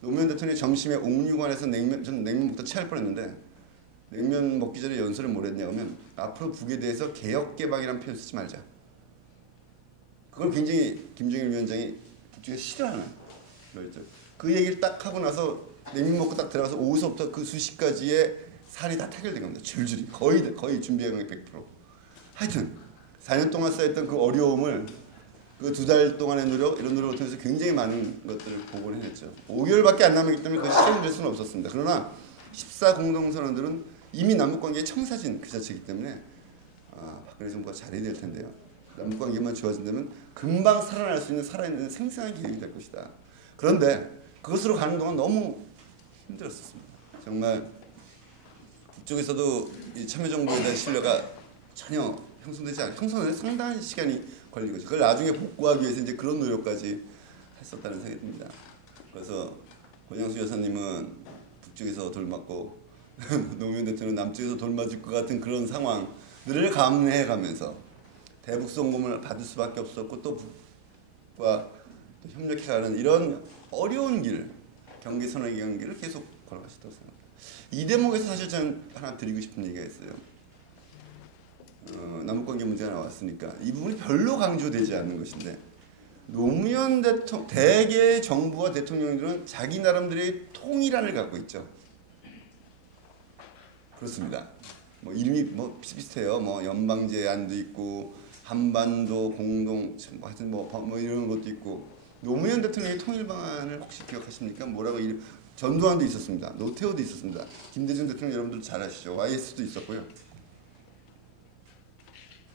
노무현 대통령이 점심에 옥류관에서 저는 냉면 먹다 체할 뻔했는데 냉면 먹기 전에 연설을 뭘 했냐 하면 앞으로 북에 대해서 개혁개방이라는 표현 쓰지 말자. 그걸 굉장히 김정일 위원장이 북쪽에서 싫어하는 거였죠. 그 얘기를 딱 하고 나서 냉면 먹고 딱 들어가서 오후서부터 그 수십 가지의 살이 다 타결된 겁니다. 줄줄이 거의 준비한 게 100%. 하여튼 4년 동안 쌓였던 그 어려움을 그 2달 동안의 노력 이런 노력을 통해서 굉장히 많은 것들을 복원을 해냈죠. 5개월밖에 안 남았기 때문에 그 실행될 수는 없었습니다. 그러나 14 공동선언들은 이미 남북관계의 청사진 그 자체이기 때문에 박근혜 정부가 잘해야 될 텐데요. 남북관계만 좋아진다면 금방 살아날 수 있는 살아있는 생생한 계획이 될 것이다. 그런데 그것으로 가는 동안 너무 힘들었습니다. 정말 북쪽에서도 이 참여정부에 대한 신뢰가 전혀 형성되지 않고 형성되는 상당한 시간이 걸리고 그걸 나중에 복구하기 위해서 이제 그런 노력까지 했었다는 생각이 듭니다. 그래서 권양수 여사님은 북쪽에서 돌 맞고 노무현 대통령은 남쪽에서 돌 맞을 것 같은 그런 상황들을 감내해가면서 대북송금을 받을 수밖에 없었고 또 북과 또 협력해가는 이런 어려운 길, 경계선언의 경계를 계속 걸어가셨다고 생각합니다. 이 대목에서 사실 저는 하나 드리고 싶은 얘기가 있어요. 남북관계 문제가 나왔으니까 이 부분이 별로 강조되지 않는 것인데 노무현 대통령 대개 정부와 대통령들은 자기 나름대로의 통일안을 갖고 있죠. 그렇습니다. 뭐 이름이 뭐 비슷비슷해요. 뭐 연방제안도 있고 한반도 공동 뭐 하여튼 뭐 이런 것도 있고 노무현 대통령의 통일 방안을 혹시 기억하십니까? 뭐라고 이름 전두환도 있었습니다. 노태우도 있었습니다. 김대중 대통령 여러분들 잘 아시죠? YS도 있었고요.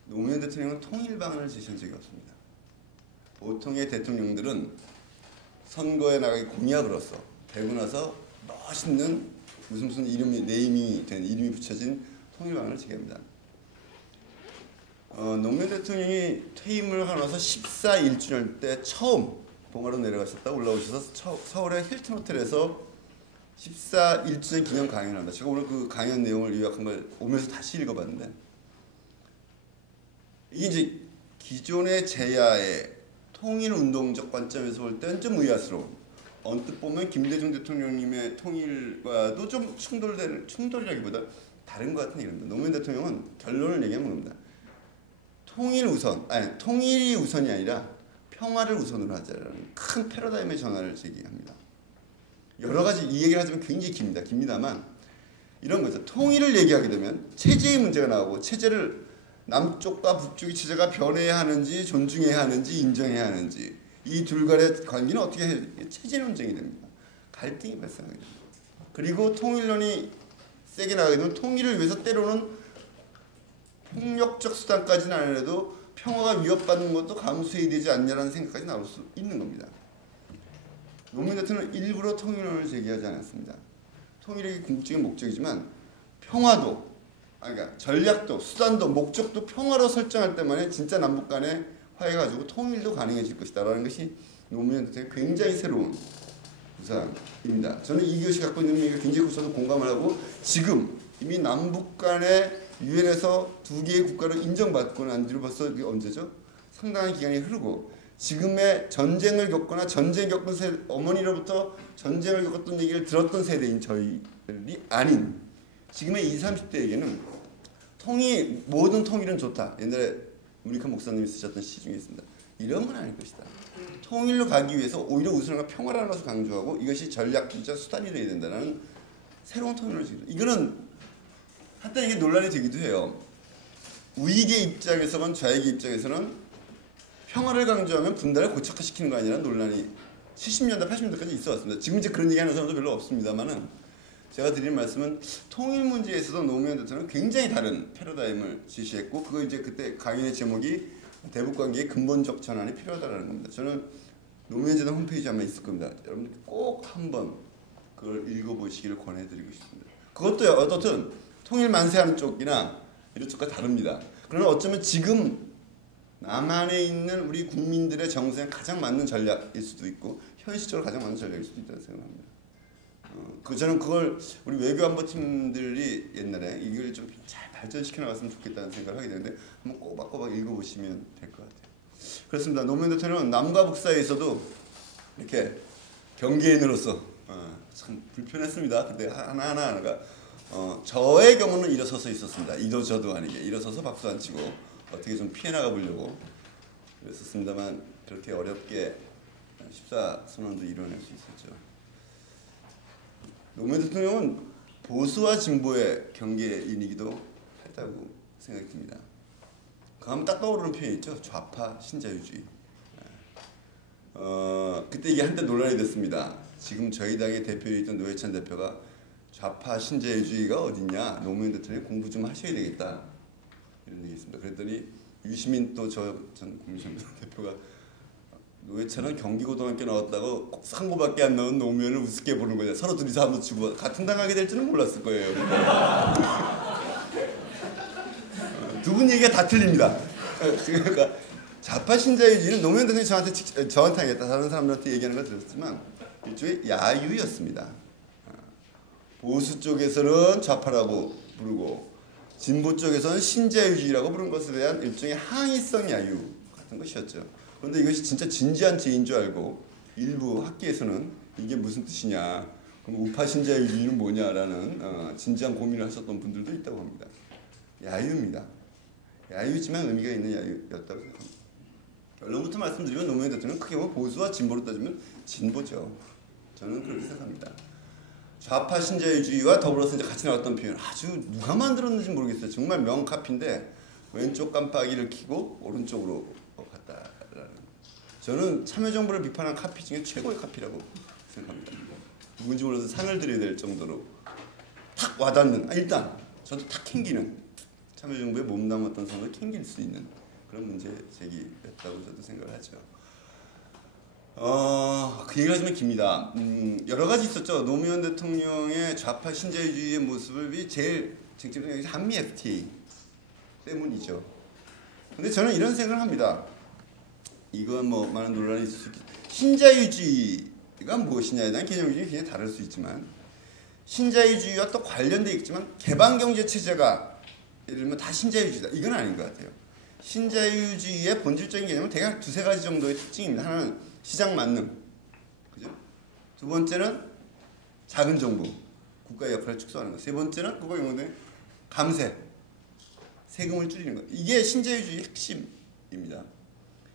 노무현 대통령은 통일 방안을 제시한 적이 없습니다. 보통의 대통령들은 선거에 나가기 공약으로서 되고 나서 멋있는 무슨 이름이 네이밍이 된 이름이 붙여진 통일 방안을 제기합니다. 노무현 대통령이 퇴임을 하고 나서 14일주년 때 처음 봉화로 내려가셨다 올라오셔서 서울의 힐튼 호텔에서 14일주년 기념 강연을 합니다. 제가 오늘 그 강연 내용을 요약한 걸 오면서 다시 읽어봤는데 이게 이제 기존의 제야의 통일운동적 관점에서 볼 때는 좀 의아스러운, 언뜻 보면 김대중 대통령님의 통일과도 좀 충돌이라기보다 다른 것 같은 얘기입니다. 노무현 대통령은 결론을 얘기하는 겁니다. 통일이 우선이 아니라 평화를 우선으로 하자라는 큰 패러다임의 전환을 제기합니다. 여러 가지 이 얘기를 하자면 굉장히 깁니다만 이런 거죠. 통일을 얘기하게 되면 체제의 문제가 나오고, 체제를 남쪽과 북쪽의 체제가 변해야 하는지 존중해야 하는지 인정해야 하는지, 이 둘 간의 관계는 어떻게 해야 될지 체제 논쟁이 됩니다. 갈등이 발생하게 됩니다. 그리고 통일론이 세게 나가게 되면 통일을 위해서 때로는 폭력적 수단까지는 아니라도 평화가 위협받는 것도 감수해야 되지 않냐라는 생각까지 나올 수 있는 겁니다. 노무현 대통령은 일부러 통일론을 제기하지 않았습니다. 통일이 궁극적인 목적이지만 평화도, 그러니까 전략도, 수단도, 목적도 평화로 설정할 때만에 진짜 남북 간의 화해가 가지고 통일도 가능해질 것이다라는 것이 노무현 대통령의 굉장히 새로운 구상입니다. 저는 이것이 갖고 있는 의미가 굉장히 커서 공감을 하고, 지금 이미 남북 간의 유엔에서 두 개의 국가를 인정받고 난 뒤로 벌써 이게 언제죠? 상당한 기간이 흐르고, 지금의 전쟁을 겪거나 전쟁 겪은 세대, 어머니로부터 전쟁을 겪었던 얘기를 들었던 세대인 저희들이 아닌 지금의 20, 30대에게는 모든 통일은 좋다. 옛날에 문익환 목사님이 쓰셨던 시 중에 있습니다. 이런 건 아닐 것이다. 통일로 가기 위해서 오히려 우선과 평화라는 것을 강조하고, 이것이 전략적 수단이 되어야 된다는 새로운 통일을 지금, 이거는 한때 이게 논란이 되기도 해요. 우익의 입장에서건 좌익의 입장에서는 평화를 강조하면 분단을 고착화시키는 거 아니라는 논란이 70년대, 80년대까지 있어 왔습니다. 지금 이제 그런 얘기하는 사람도 별로 없습니다만은, 제가 드리는 말씀은 통일 문제에 있어서 노무현 대통령은 굉장히 다른 패러다임을 제시했고, 그거 이제 그때 강연의 제목이 대북관계의 근본적 전환이 필요하다는 겁니다. 저는 노무현 재단 홈페이지 아마 있을 겁니다. 여러분들 꼭 한번 그걸 읽어보시기를 권해드리고 싶습니다. 그것도 어떻든 통일 만세하는 쪽이나 이런 쪽과 다릅니다. 그러나 어쩌면 지금 남한에 있는 우리 국민들의 정서에 가장 맞는 전략일 수도 있고, 현실적으로 가장 맞는 전략일 수도 있다고 생각합니다. 저는 그걸 우리 외교안보팀들이 옛날에 이걸 좀 잘 발전시켜 나갔으면 좋겠다는 생각을 하게 되는데, 한번 꼬박꼬박 읽어보시면 될 것 같아요. 그렇습니다. 노무현 대통령은 남과 북 사이에서도 이렇게 경계인으로서 참 불편했습니다. 근데 하나하나가 저의 경우는 일어서서 있었습니다. 이도 저도 아니게 일어서서 박수 안 치고 어떻게 좀 피해 나가 보려고 그랬었습니다만, 그렇게 어렵게 14선언도 이뤄낼 수 있었죠. 노무현 대통령은 보수와 진보의 경계인이기도 했다고 생각이 듭니다. 그 하면 딱 떠오르는 표현이 있죠. 좌파 신자유주의. 그때 이게 한때 논란이 됐습니다. 지금 저희 당의 대표였던 노회찬 대표가 좌파 신자유주의가 어딨냐, 노무현 대통령이 공부 좀 하셔야 되겠다, 이런 얘기 있습니다. 그랬더니 유시민 또 전 국민정당 대표가 노회찬은 경기고등학교 나왔다고 상고밖에 안 나온 노무현을 우습게 보는 거냐, 서로 둘이서 한번 치고 같은 당하게 될 줄은 몰랐을 거예요. 두 분 얘기가 다 틀립니다. 그러니까 좌파 신자유주의는 노무현 대통령이 저한테 하겠다, 다른 사람들한테 얘기하는 걸 들었지만 일종의 야유였습니다. 보수 쪽에서는 좌파라고 부르고 진보 쪽에서는 신자유주의라고 부른 것에 대한 일종의 항의성 야유 같은 것이었죠. 그런데 이것이 진짜 진지한 제의인 줄 알고 일부 학계에서는 이게 무슨 뜻이냐, 그럼 우파 신자유주의는 뭐냐라는 진지한 고민을 하셨던 분들도 있다고 합니다. 야유입니다. 야유지만 의미가 있는 야유였다고 생각합니다. 결론부터 말씀드리면 노무현 대통령은 크게 보면 보수와 진보로 따지면 진보죠. 저는 그렇게 생각합니다. 좌파 신자유주의와 더불어서 이제 같이 나왔던 표현, 아주 누가 만들었는지 모르겠어요. 정말 명카피인데 왼쪽 깜빡이를 켜고 오른쪽으로 갔다라는. 저는 참여정부를 비판한 카피 중에 최고의 카피라고 생각합니다. 누군지 몰라도 상을 드려야 될 정도로 탁 와닿는, 일단 저도 탁 캥기는, 참여정부에 몸담았던 선을 캥길 수 있는 그런 문제 제기였다고 저도 생각을 하죠. 그 얘기를 하시면 깁니다. 여러 가지 있었죠. 노무현 대통령의 좌파 신자유주의의 모습이 제일 쟁점적인 한미 FTA 때문이죠. 근데 저는 이런 생각을 합니다. 이건 뭐 많은 논란이 있을 수 있겠죠. 신자유주의가 무엇이냐에 대한 개념이 굉장히 다를 수 있지만, 신자유주의와 또 관련되어 있지만 개방경제 체제가 예를 들면 다 신자유주의다, 이건 아닌 것 같아요. 신자유주의의 본질적인 개념은 대략 두세 가지 정도의 특징입니다. 하나는 시장 만능, 그죠? 두 번째는 작은 정부, 국가의 역할을 축소하는 것. 세 번째는 그거 용어는 감세, 세금을 줄이는 것. 이게 신자유주의의 핵심입니다.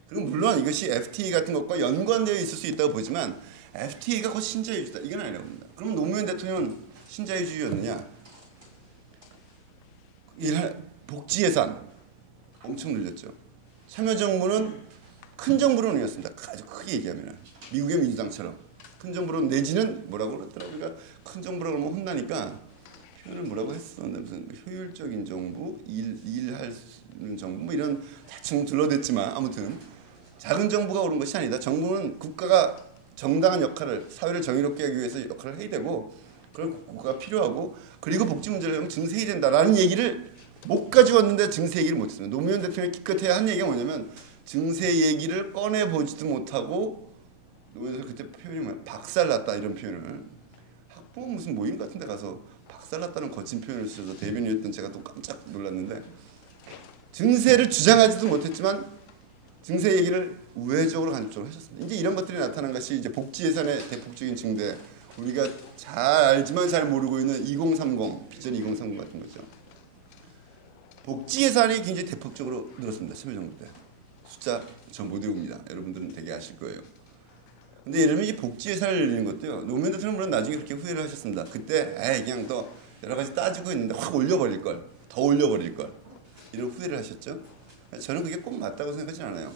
그리고 물론 이것이 FTA 같은 것과 연관되어 있을 수 있다고 보지만 FTA가 곧 신자유주의다. 이건 아니라고 봅니다. 그럼 노무현 대통령은 신자유주의였느냐? 복지 예산 엄청 늘렸죠. 참여정부는 큰 정부론이었습니다. 아주 크게 얘기하면 미국의 민주당처럼 큰 정부론 내지는 뭐라고 그러더라고요. 그러니까 큰 정부라고 그러면 혼나니까 표현을 뭐라고 했었는데 무슨 효율적인 정부, 일할 수 있는 정부 뭐 이런 대충 둘러댔지만 아무튼 작은 정부가 옳은 것이 아니다. 정부는 국가가 정당한 역할을 사회를 정의롭게 하기 위해서 역할을 해야 되고 그런 국가가 필요하고 그리고 복지 문제를 하면 증세해야 된다라는 얘기를 못 가져왔는데 증세 얘기를 못했습니다. 노무현 대통령이 기껏해 한 얘기가 뭐냐면 증세 얘기를 꺼내보지도 못하고 노무현 대통령 그때 표현이 뭐야? 박살났다 이런 표현을 학부모 무슨 모임 같은 데 가서 박살났다는 거친 표현을 쓰셔서 대변인이었던 제가 또 깜짝 놀랐는데 증세를 주장하지도 못했지만 증세 얘기를 우회적으로 간접적으로 하셨습니다. 이제 이런 것들이 나타난 것이 이제 복지 예산의 대폭적인 증대 우리가 잘 알지만 잘 모르고 있는 2030 비전 2030 같은 거죠. 복지 예산이 굉장히 대폭적으로 늘었습니다. 참여정부 때. 숫자 전 못 외웁니다. 여러분들은 되게 아실 거예요. 근데 예를 들면 이 복지 예산을 늘리는 것도요. 노무현 대통령은 물론 나중에 그렇게 후회를 하셨습니다. 그때 그냥 또 여러 가지 따지고 있는데 확 올려버릴 걸. 더 올려버릴 걸. 이런 후회를 하셨죠. 저는 그게 꼭 맞다고 생각하지 않아요.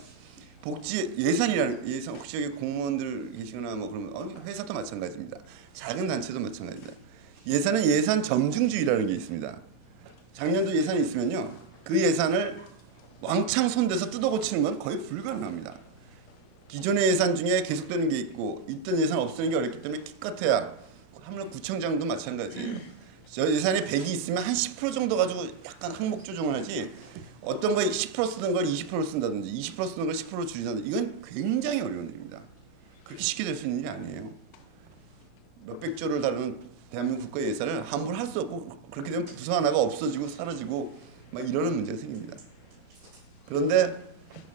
복지 예산이라는 예산 혹시 여기 공무원들 계시거나 뭐 그러면 회사도 마찬가지입니다. 작은 단체도 마찬가지입니다. 예산은 예산 점증주의라는 게 있습니다. 작년도 예산이 있으면요. 그 예산을 왕창 손대서 뜯어 고치는 건 거의 불가능합니다. 기존의 예산 중에 계속되는 게 있고 있던 예산 없애는 게 어렵기 때문에 기껏해야 하물며 구청장도 마찬가지예요. 저 예산이 100이 있으면 한 10% 정도 가지고 약간 항목 조정을 하지 어떤 거에 10% 쓰던 걸 20% 쓴다든지 20% 쓰는 걸 10% 줄이다든지 이건 굉장히 어려운 일입니다. 그렇게 쉽게 될 수 있는 일이 아니에요. 몇백조를 다루는 대한민국 국가 예산을 함부로 할 수 없고 그렇게 되면 부서 하나가 없어지고 사라지고 막 이러는 문제가 생깁니다. 그런데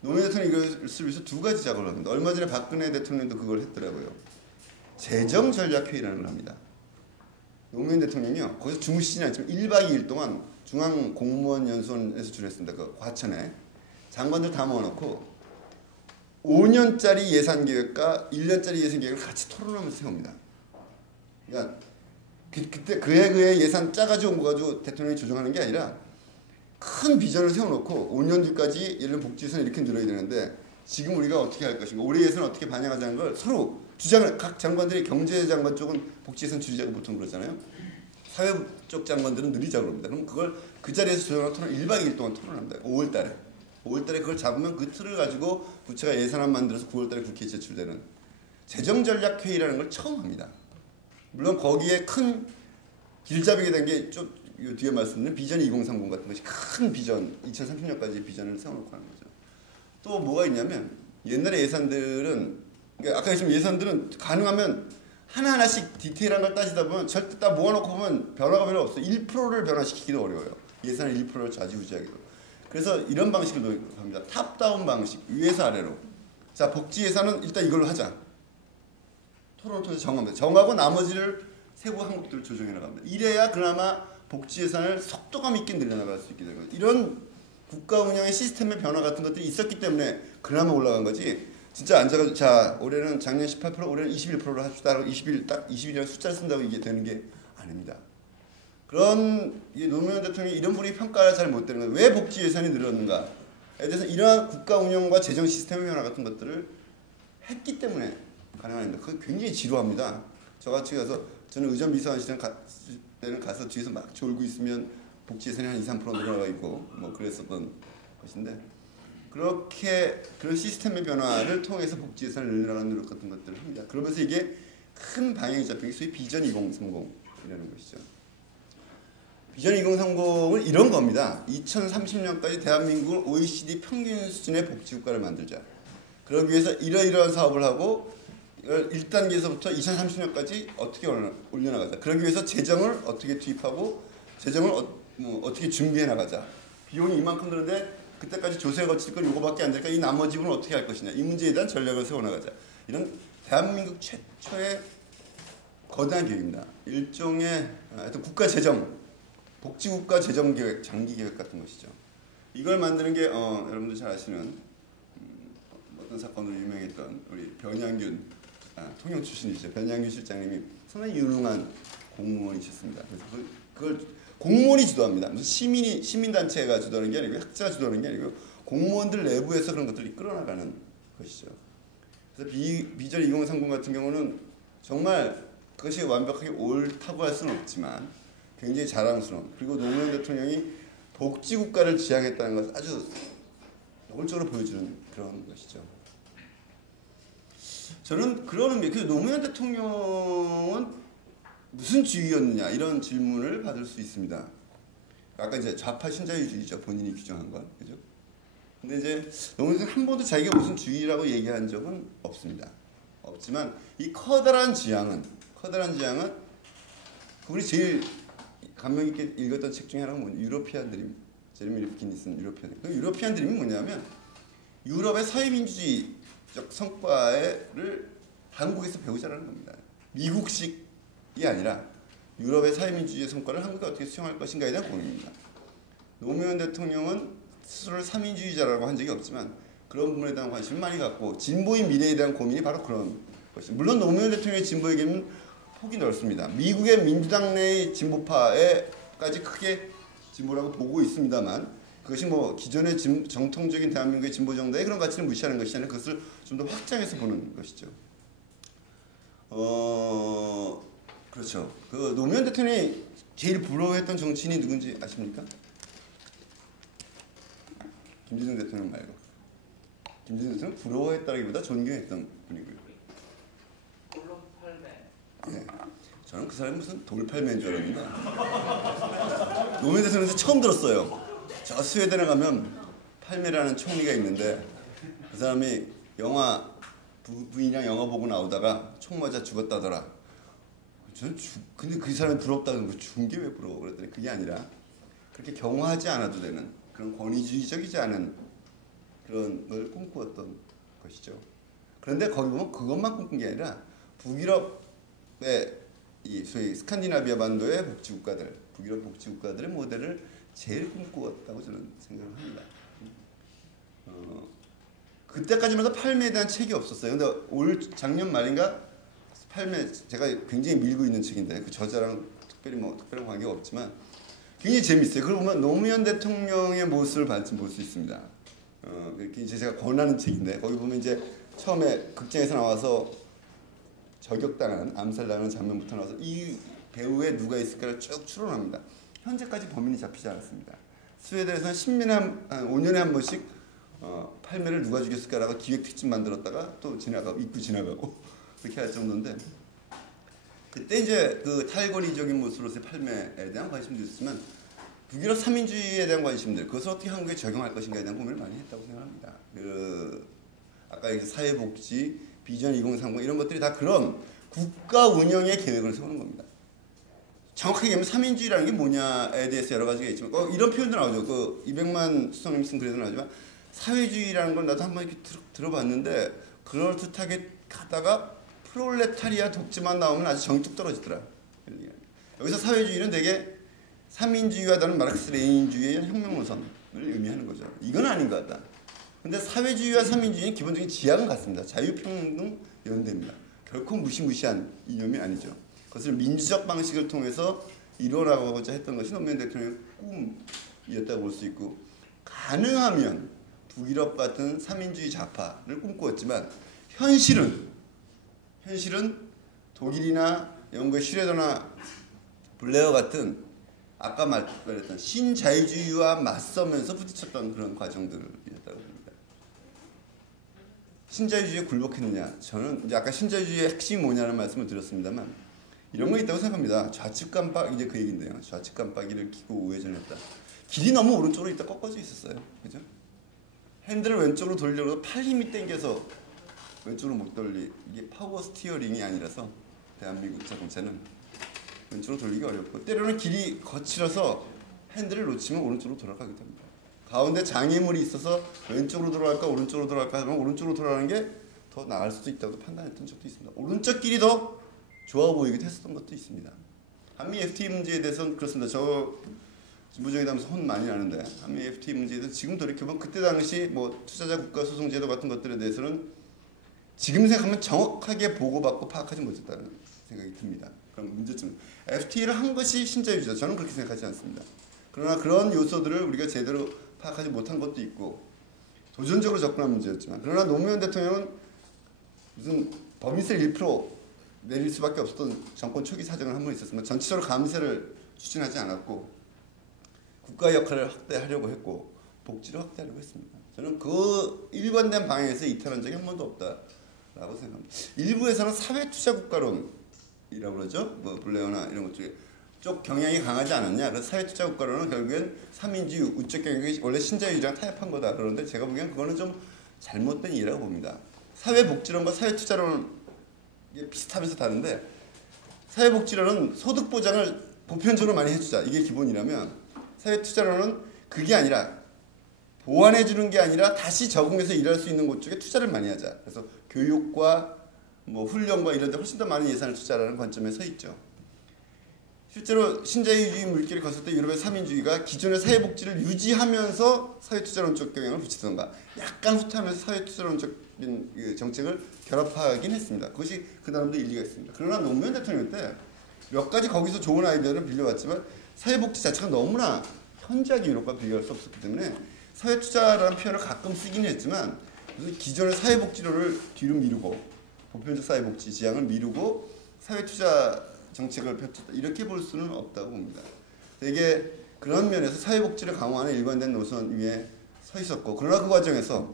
노무현 대통령이 이것을 위해서 두 가지 작업을 합니다. 얼마 전에 박근혜 대통령도 그걸 했더라고요. 재정전략회의라는 걸 합니다. 노무현 대통령이요. 거기서 주무시지는 않지만 1박 2일 동안 중앙공무원연수원에서 주례했습니다. 그 과천에. 장관들 다 모아놓고 5년짜리 예산계획과 1년짜리 예산계획을 같이 토론하면서 세웁니다. 그러니까 그때 그해 예산 짜가지고 온 거 가지고 대통령이 조정하는 게 아니라 큰 비전을 세워놓고 5년 뒤까지 예를 들면 복지 예산이 이렇게 늘어야 되는데 지금 우리가 어떻게 할 것인가 올해 예산을 어떻게 반영하자는 걸 서로 주장을 각 장관들이 경제장관 쪽은 복지 예산 줄이자고 보통 그러잖아요. 사회 쪽 장관들은 늘리자고 그럽니다. 그럼 그걸 그 자리에서 조정하고 토론 1박 2일 동안 토론합니다. 5월달에 그걸 잡으면 그 틀을 가지고 부처가 예산안 만들어서 9월달에 국회에 제출되는 재정전략회의라는 걸 처음 합니다. 물론 거기에 큰 길잡이게 된 게 좀 뒤에 말씀드린 비전 2030 같은 것이 큰 비전 2030년까지 비전을 세워놓고 하는 거죠. 또 뭐가 있냐면 옛날에 예산들은 그러니까 아까 지금 예산들은 가능하면 하나하나씩 디테일한 걸 따지다 보면 절대 다 모아놓고 보면 변화가 별로 없어요. 1%를 변화시키기도 어려워요. 예산을 1%를 좌지우지하기도. 그래서 이런 방식을 도입합니다. 탑다운 방식 위에서 아래로. 자 복지 예산은 일단 이걸로 하자. 토론을 통해서 정합니다. 정하고 나머지를 세부 항목들을 조정해 나갑니다. 이래야 그나마 복지 예산을 속도감 있게 늘려나갈 수 있게 되는 거예요. 이런 국가 운영의 시스템의 변화 같은 것들이 있었기 때문에 그나마 올라간 거지. 진짜 앉아가지고 자 올해는 작년 18% 올해는 21%를 합시다. 20일 딱 20일이라는 숫자를 쓴다고 이게 되는 게 아닙니다. 그런 노무현 대통령이 이런 분이 평가가 잘 못 되는 거예요. 왜 복지 예산이 늘었는가에 대해서 이러한 국가 운영과 재정 시스템의 변화 같은 것들을 했기 때문에 가능한 겁니다. 그건 굉장히 지루합니다. 저같이 가서 저는 의전 비서관 시절 때는 가서 뒤에서 막 졸고 있으면 복지 예산이 한 2, 3% 늘어나가 있고 뭐 그랬었던 것인데 그렇게 그런 시스템의 변화를 통해서 복지 예산을 늘려나가는 노력 같은 것들을 합니다. 그러면서 이게 큰 방향이 잡힌 게 소위 비전 2030이라는 것이죠. 비전 2030은 이런 겁니다. 2030년까지 대한민국을 OECD 평균 수준의 복지국가를 만들자. 그러기 위해서 이러이러한 사업을 하고 1단계에서부터 2030년까지 어떻게 올려나가자. 그러기 위해서 재정을 어떻게 투입하고 재정을 어떻게 준비해 나가자. 비용이 이만큼 드는데 그때까지 조세 거칠 건 이거밖에 안 되니까 이 나머지 부분은 어떻게 할 것이냐. 이 문제에 대한 전략을 세워나가자. 이런 대한민국 최초의 거대한 계획입니다. 일종의 하여튼 국가 재정, 복지국가 재정 계획, 장기 계획 같은 것이죠. 이걸 만드는 게 여러분들 잘 아시는 어떤 사건으로 유명했던 우리 변양균 통영 출신이시죠. 변양균 실장님이 상당히 유능한 공무원이셨습니다. 그래서 그걸 공무원이 주도합니다. 무슨 시민단체가 주도하는 게 아니고 학자가 주도하는 게 아니고 공무원들 내부에서 그런 것들을 이끌어나가는 것이죠. 그래서 비전 2030 같은 경우는 정말 그것이 완벽하게 옳다고 할 수는 없지만 굉장히 자랑스러운, 그리고 노무현 대통령이 복지국가를 지향했다는 것을 아주 노골적으로 보여주는 그런 것이죠. 저는 그러는 게, 그 노무현 대통령은 무슨 주의였느냐 이런 질문을 받을 수 있습니다. 아까 이제 좌파 신자유주의죠, 본인이 규정한 건, 그죠? 근데 이제 노무현 대통령 한 번도 자기가 무슨 주의라고 얘기한 적은 없습니다. 없지만 이 커다란 지향은 그분이 제일 감명 있게 읽었던 책 중에 하나가 뭐냐, 유러피안 드림, 제레미 리프킨이 쓴 유러피안 드림. 그 유러피안 드림이 뭐냐면 유럽의 사회민주주의적 성과를 한국에서 배우자라는 겁니다. 미국식이 아니라 유럽의 사회민주주의 성과를 한국에 어떻게 수용할 것인가에 대한 고민입니다. 노무현 대통령은 스스로를 사민주의자라고 한 적이 없지만 그런 부분에 대한 관심을 많이 갖고 진보인 미래에 대한 고민이 바로 그런 것입니다. 물론 노무현 대통령의 진보에게는 폭이 넓습니다. 미국의 민주당 내의 진보파에까지 크게 진보라고 보고 있습니다만 그것이 뭐 기존의 정통적인 대한민국의 진보 정당의 그런 가치를 무시하는 것이 아니라 그것을 좀 더 확장해서 보는 것이죠. 그렇죠. 그 노무현 대통령이 제일 부러워했던 정치인이 누군지 아십니까? 김대중 대통령 말고. 김대중 대통령 부러워했다기보다 존경했던 분이고요. 네. 저는 그 사람이 무슨 돌팔매인 줄 알았는데 노무현 대통령에서 처음 들었어요. 저 스웨덴에 가면 팔매라는 총리가 있는데 그 사람이 부인이랑 영화 보고 나오다가 총 맞아 죽었다더라. 저는 근데 그 사람이 부럽다는 거, 죽은 게 왜 부러워? 그랬더니 그게 아니라 그렇게 경화하지 않아도 되는 그런 권위주의적이지 않은 그런 걸 꿈꾸었던 것이죠. 그런데 거기 보면 그것만 꿈꾼 게 아니라 북유럽의 이 소위 스칸디나비아 반도의 복지국가들, 북유럽 복지국가들의 모델을 제일 꿈꾸었다고 저는 생각을 합니다. 그때까지만 해도 팔매에 대한 책이 없었어요. 근데 작년 말인가 팔매, 제가 굉장히 밀고 있는 책인데 그 저자랑 특별한 관계가 없지만 굉장히 재밌어요. 그걸 보면 노무현 대통령의 모습을 볼 수 있습니다. 이제 제가 권하는 책인데 거기 보면 이제 처음에 극장에서 나와서 저격당한, 암살당하는 장면부터 나와서 이 배우에 누가 있을까를 쭉 추론합니다. 현재까지 범인이 잡히지 않았습니다. 스웨덴에서는 5년에 한 번씩 팔매를 누가 죽였을까라고 기획 특집 만들었다가 또 잊고 지나가고 그렇게 할 정도인데 그때 이제 그 탈권위적인 모습으로서의 팔매에 대한 관심도 있었지만 북유럽 사민주의에 대한 관심들, 그것을 어떻게 한국에 적용할 것인가에 대한 고민을 많이 했다고 생각합니다. 아까 얘기한 사회복지, 비전 2030 이런 것들이 다 그런 국가 운영의 계획을 세우는 겁니다. 정확하게 얘기하면 사민주의라는 게 뭐냐에 대해서 여러 가지가 있지만 이런 표현도 나오죠. 그 이백만 수석님 쓴 글에도 나오지만 사회주의라는 걸 나도 한번 이렇게 들어봤는데 그럴듯하게 가다가 프롤레타리아 독재만 나오면 아주 정뚝 떨어지더라. 여기서 사회주의는 되게 사민주의와 다른 마르크스 레닌주의의 혁명 노선을 의미하는 거죠. 이건 아닌 것 같다. 근데 사회주의와 사민주의는 기본적인 지향은 같습니다. 자유평등 연대입니다. 결코 무시무시한 이념이 아니죠. 그것을 민주적 방식을 통해서 이뤄나가고자 했던 것이 노무현 대통령의 꿈이었다고 볼 수 있고 가능하면 북유럽 같은 사민주의 좌파를 꿈꾸었지만 현실은 독일이나 영국의 슈레더나 블레어 같은 아까 말했던 신자유주의와 맞서면서 부딪혔던 그런 과정들이었다고 봅니다. 신자유주의에 굴복했느냐? 저는 이제 아까 신자유주의의 핵심이 뭐냐는 말씀을 드렸습니다만 이런 거 있다고 생각합니다. 좌측 깜빡 이제 그 얘기인데요. 좌측 깜빡이를 켜고 우회전했다. 길이 너무 오른쪽으로 있다 꺾어져 있었어요. 그죠? 핸들을 왼쪽으로 돌리려고 팔 힘이 당겨서 왼쪽으로 못 돌리. 이게 파워 스티어링이 아니라서 대한민국 자동차는 왼쪽으로 돌리기 어렵고 때로는 길이 거칠어서 핸들을 놓치면 오른쪽으로 돌아가기도 합니다. 가운데 장애물이 있어서 왼쪽으로 돌아갈까 오른쪽으로 돌아갈까 하면 오른쪽으로 돌아가는 게 더 나을 수도 있다고 판단했던 적도 있습니다. 오른쪽 길이 더 좋아 보이기도 했었던 것도 있습니다. 한미 FTA 문제에 대해서는 그렇습니다. 저 진보정의당 하면서 혼 많이 나는데 한미 FTA 문제에 대해서 지금 돌이켜보면 그때 당시 뭐 투자자 국가 소송 제도 같은 것들에 대해서는 지금 생각하면 정확하게 보고받고 파악하지 못했다는 생각이 듭니다. 그럼 문제점 FTA를 한 것이 신자유주의다. 저는 그렇게 생각하지 않습니다. 그러나 그런 요소들을 우리가 제대로 파악하지 못한 것도 있고 도전적으로 접근한 문제였지만 그러나 노무현 대통령은 무슨 법인세 1% 내릴 수밖에 없었던 정권 초기 사정을 한 번 있었습니다. 전체적으로 감세를 추진하지 않았고 국가 역할을 확대하려고 했고 복지를 확대하려고 했습니다. 저는 그 일관된 방향에서 이탈한 적이 한 번도 없다라고 생각합니다. 일부에서는 사회투자국가론이라고 그러죠. 뭐 블레어나 이런 것 중에 쪽 경향이 강하지 않았냐. 그래서 사회투자국가론은 결국엔 삼인주의 우적 경영이 원래 신자유주의랑 타협한 거다. 그런데 제가 보기엔 그거는 좀 잘못된 이해라고 봅니다. 사회복지론과 사회투자론은 비슷하면서 다른데 사회복지론은 소득보장을 보편적으로 많이 해주자. 이게 기본이라면 사회투자론은 그게 아니라 보완해주는 게 아니라 다시 적응해서 일할 수 있는 곳 쪽에 투자를 많이 하자. 그래서 교육과 뭐 훈련과 이런 데 훨씬 더 많은 예산을 투자하는 관점에 서 있죠. 실제로 신자유주의 물길을 걷을 때 유럽의 삼인주의가 기존의 사회복지를 유지하면서 사회투자론적 경향을 붙이던가 약간 후퇴하면서 사회투자론적인 정책을 결합하긴 했습니다. 그것이 그 나름도 일리가 있습니다. 그러나 노무현 대통령 때 몇 가지 거기서 좋은 아이디어를 빌려왔지만 사회복지 자체가 너무나 현저하게 유럽과 비교할 수 없었기 때문에 사회투자라는 표현을 가끔 쓰긴 했지만 기존의 사회복지론을 뒤로 미루고 보편적 사회복지 지향을 미루고 사회투자 정책을 펼쳤다. 이렇게 볼 수는 없다고 봅니다. 되게 그런 면에서 사회복지를 강화하는 일관된 노선 위에 서 있었고 그러나 그 과정에서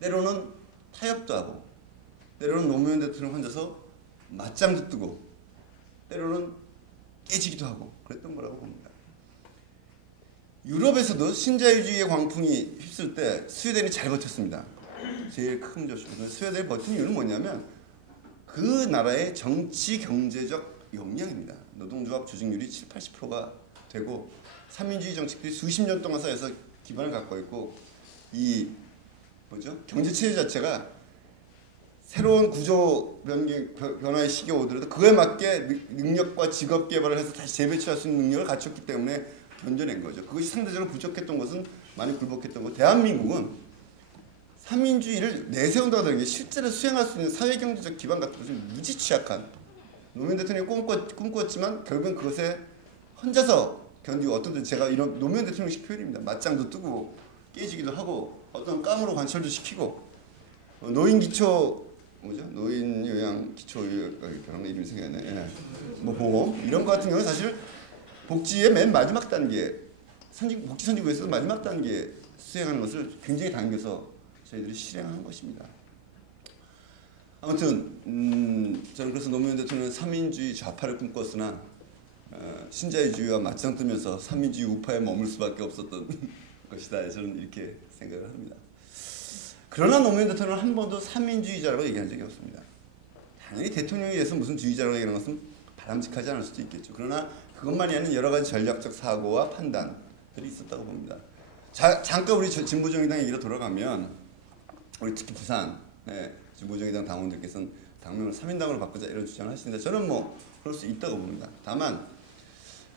때로는 타협도 하고 때로는 노무현 대통령 혼자서 맞짱도 뜨고 때로는 깨지기도 하고 그랬던 거라고 봅니다. 유럽에서도 신자유주의의 광풍이 휩쓸 때 스웨덴이 잘 버텼습니다. 제일 큰 조슈. 스웨덴이 버틴 이유는 뭐냐면 그 나라의 정치 경제적 역량입니다. 노동조합 조직률이 70~80%가 되고 삼민주의 정책들이 수십 년 동안 쌓여서 기반을 갖고 있고 이 경제체제 자체가 새로운 구조 변화의 시기에 오더라도 그에 맞게 능력과 직업 개발을 해서 다시 재배치할 수 있는 능력을 갖췄기 때문에 견뎌낸 거죠. 그것이 상대적으로 부족했던 것은 많이 굴복했던 거. 대한민국은 삼민주의를 내세운다고 하는 게 실제로 수행할 수 있는 사회경제적 기반 같은 것은 무지 취약한 노무현 대통령이 꿈꿨지만 결국은 그것에 혼자서 견디고 어떤 때 제가 이런 노무현 대통령식 표현입니다. 맞짱도 뜨고 깨지기도 하고 어떤 깡으로 관철도 시키고 노인 기초 노인 요양 기초 그런 이름이 생겼네. 예. 뭐 보험 이런 거 같은 경우는 사실 복지의 맨 마지막 단계 복지 선진국에서 마지막 단계 수행하는 것을 굉장히 당겨서 저희들이 실행한 것입니다. 아무튼 저는 그래서 노무현 대통령은 삼민주의 좌파를 꿈꿨으나 신자유주의와 맞짱 뜨면서 삼민주의 우파에 머물 수밖에 없었던 것이다. 저는 이렇게 생각을 합니다. 그러나 노무현 대통령은 한 번도 삼민주의자라고 얘기한 적이 없습니다. 당연히 대통령에 대해서 무슨 주의자라고 얘기하는 것은 바람직하지 않을 수도 있겠죠. 그러나 그것만이 아닌 여러 가지 전략적 사고와 판단들이 있었다고 봅니다. 잠깐 우리 진보정의당 얘기로 돌아가면 우리 특히 부산 진보정의당 당원들께서는 당명을 3인당으로 바꾸자 이런 주장을 하시는데 저는 뭐 그럴 수 있다고 봅니다. 다만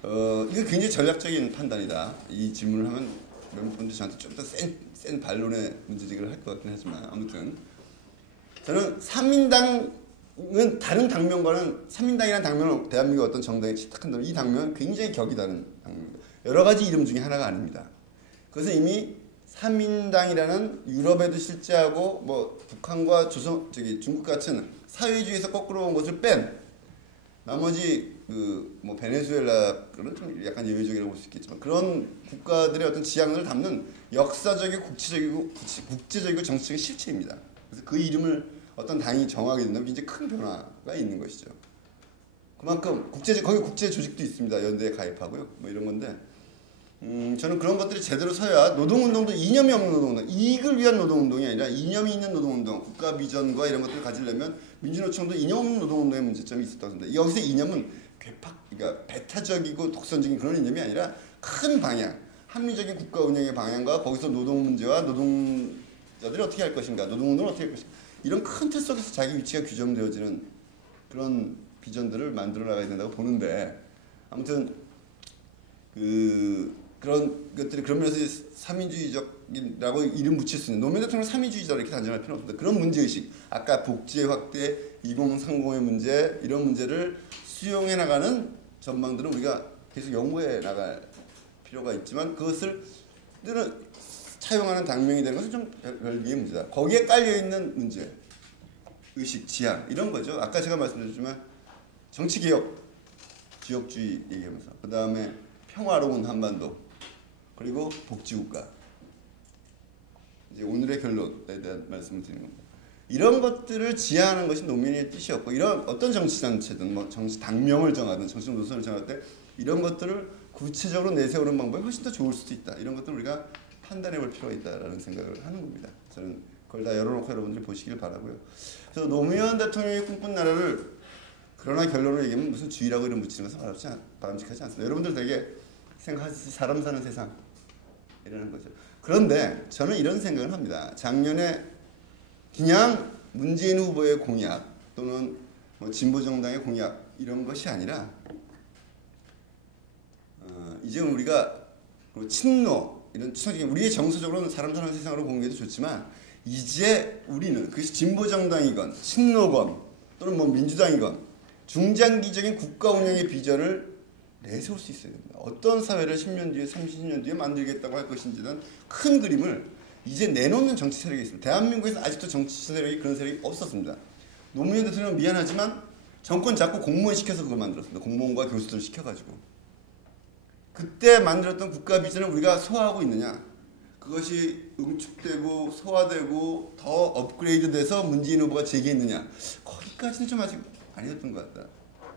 이거 굉장히 전략적인 판단이다. 이 질문을 하면 몇몇 분들이 저한테 좀 더 센 반론의 문제제기를 할 것 같긴 하지만 아무튼 저는 3인당은 다른 당명과는 3인당이라는 당명을 대한민국 어떤 정당에 채택한다면 이 당명은 굉장히 격이 다른 당명입니다. 여러 가지 이름 중에 하나가 아닙니다. 그것은 이미 3인당이라는 유럽에도 실제하고 뭐 북한과 중국 같은 사회주의에서 거꾸로 온 것을 뺀 나머지 뭐 베네수엘라는 좀 약간 예외적이라고 볼 수 있겠지만 그런 국가들의 어떤 지향을 담는 역사적이고 국제적이고 정치적인 실체입니다. 그래서 그 이름을 어떤 당이 정하게 된다면 굉장히 큰 변화가 있는 것이죠. 그만큼 거기 국제 조직도 있습니다. 연대에 가입하고요. 뭐 이런 건데 저는 그런 것들이 제대로 서야 노동운동도 이념이 없는 노동운동, 이익을 위한 노동운동이 아니라 이념이 있는 노동운동, 국가 비전과 이런 것들을 가지려면 민주노총도 이념 없는 노동운동의 문제점이 있었다고 합니다. 여기서 이념은 그러니까 배타적이고 독선적인 그런 이념이 아니라 큰 방향, 합리적인 국가 운영의 방향과 거기서 노동 문제와 노동자들이 어떻게 할 것인가, 노동운동을 어떻게 할 것인가, 이런 큰 틀 속에서 자기 위치가 규정되어지는 그런 비전들을 만들어 나가야 된다고 보는데, 아무튼 그런 것들이 그런 면에서 삼인주의적이라고 이름 붙일 수 있는, 노무현 대통령 삼인주의자 이렇게 단정할 필요는 없습니다. 그런 문제의식, 아까 복지의 확대, 2030의 문제, 이런 문제를 수용해 나가는 전망들은 우리가 계속 연구해 나갈 필요가 있지만, 그것을 차용하는 당명이 되는 것은 좀 별개의 문제다. 거기에 깔려있는 문제, 의식, 지향, 이런 거죠. 아까 제가 말씀드렸지만 정치개혁, 지역주의 얘기하면서, 그 다음에 평화로운 한반도, 그리고 복지국가. 이제 오늘의 결론에 대한 말씀을 드리는 겁니다. 이런 것들을 지향하는 것이 노무현의 뜻이었고, 이런 어떤 정치단체든 뭐 정치 당명을 정하든 정치 노선을 정할 때 이런 것들을 구체적으로 내세우는 방법이 훨씬 더 좋을 수도 있다. 이런 것들을 우리가 판단해 볼 필요가 있다라는 생각을 하는 겁니다. 저는 그걸 다 열어놓고 여러분들이 보시길 바라고요. 그래서 노무현 대통령이 꿈꾼 나라를, 그러나 결론을 얘기하면 무슨 주의라고 이름 붙이는 것은 바람직하지 않습니다. 여러분들 되게 생각하듯이 사람 사는 세상 이라는 거죠. 그런데 저는 이런 생각을 합니다. 작년에 그냥 문재인 후보의 공약 또는 뭐 진보정당의 공약 이런 것이 아니라 이제 우리가 친노 이런 추상적인 우리의 정서적으로는 사람 사는 세상으로 보는 게 좋지만, 이제 우리는 그것이 진보정당이건 친노건 또는 뭐 민주당이건 중장기적인 국가 운영의 비전을 내세울 수 있어야 됩니다. 어떤 사회를 10년 뒤에 30년 뒤에 만들겠다고 할 것인지는 큰 그림을 이제 내놓는 정치 세력이 있습니다. 대한민국에서 아직도 정치 세력이 그런 세력이 없었습니다. 노무현 대통령은 미안하지만 정권 잡고 공무원 시켜서 그걸 만들었습니다. 공무원과 교수들 시켜가지고. 그때 만들었던 국가 비전을 우리가 소화하고 있느냐, 그것이 응축되고 소화되고 더 업그레이드돼서 문재인 후보가 재기했느냐, 거기까지는 좀 아직 아니었던 것 같다.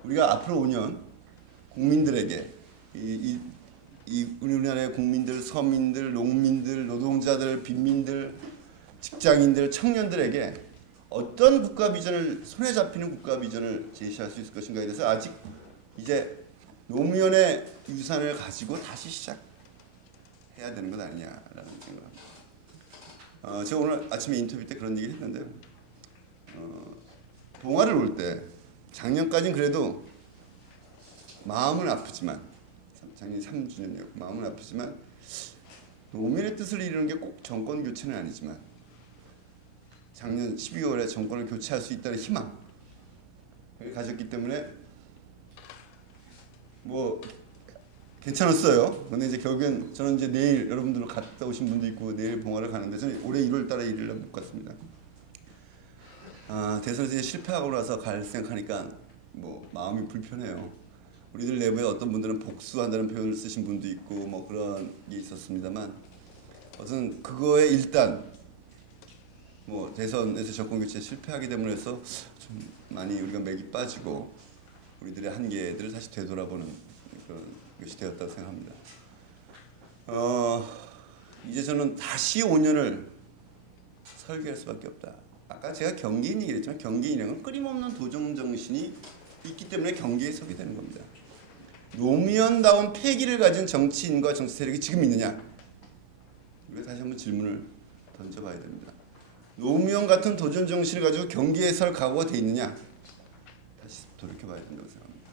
우리가 앞으로 5년 국민들에게 우리나라의 국민들, 서민들, 농민들, 노동자들, 빈민들, 직장인들, 청년들에게 어떤 국가 비전을, 손에 잡히는 국가 비전을 제시할 수 있을 것인가에 대해서 아직 이제 노무현의 유산을 가지고 다시 시작해야 되는 것 아니냐라는 생각합니다. 제가 오늘 아침에 인터뷰 때 그런 얘기를 했는데, 동화를 볼 때 작년까지는 그래도 마음은 아프지만, 작년 3주년이요. 마음은 아프지만 노무현의 뜻을 이루는 게 꼭 정권 교체는 아니지만 작년 12월에 정권을 교체할 수 있다는 희망을 가졌기 때문에 뭐 괜찮았어요. 근데 이제 결국엔 저는 이제 내일 여러분들 갔다 오신 분도 있고 내일 봉화를 가는데, 저는 올해 1월 달에 1일 날 못 갔습니다. 대선에서 이제 실패하고 나서 갈 생각하니까 뭐 마음이 불편해요. 우리들 내부에 어떤 분들은 복수한다는 표현을 쓰신 분도 있고 뭐 그런 게 있었습니다만, 어떤 그거에 일단 뭐 대선에서 정권 교체에 실패하게 됨으로 해서 좀 많이 우리가 맥이 빠지고 우리들의 한계들을 다시 되돌아보는 그런 것이 되었다고 생각합니다. 이제 저는 다시 5년을 설계할 수밖에 없다. 아까 제가 경계인 얘기를 했지만 경계인은 끊임없는 도전 정신이 있기 때문에 경계에 서게 되는 겁니다. 노무현다운 패기를 가진 정치인과 정치 세력이 지금 있느냐? 우리가 다시 한번 질문을 던져봐야 됩니다. 노무현 같은 도전 정신을 가지고 경계에 설 각오가 돼 있느냐? 다시 돌이켜봐야 된다고 생각합니다.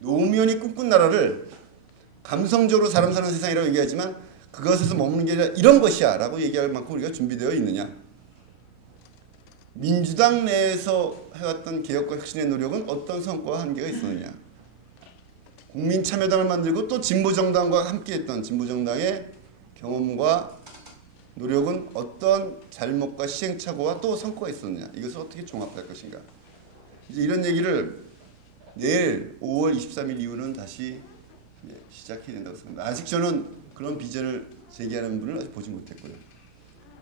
노무현이 꿈꾼 나라를 감성적으로 사람 사는 세상이라고 얘기하지만 그것에서 머무는 게 아니라 이런 것이야 라고 얘기할 만큼 우리가 준비되어 있느냐? 민주당 내에서 해왔던 개혁과 혁신의 노력은 어떤 성과와 한계가 있었느냐? 국민참여당을 만들고 또 진보정당과 함께했던 진보정당의 경험과 노력은 어떤 잘못과 시행착오와 또 성과가 있었느냐? 이것을 어떻게 종합할 것인가? 이제 이런 얘기를 내일 5월 23일 이후는 다시 시작해야 된다고 생각합니다. 아직 저는 그런 비전을 제기하는 분을 아직 보지 못했고요.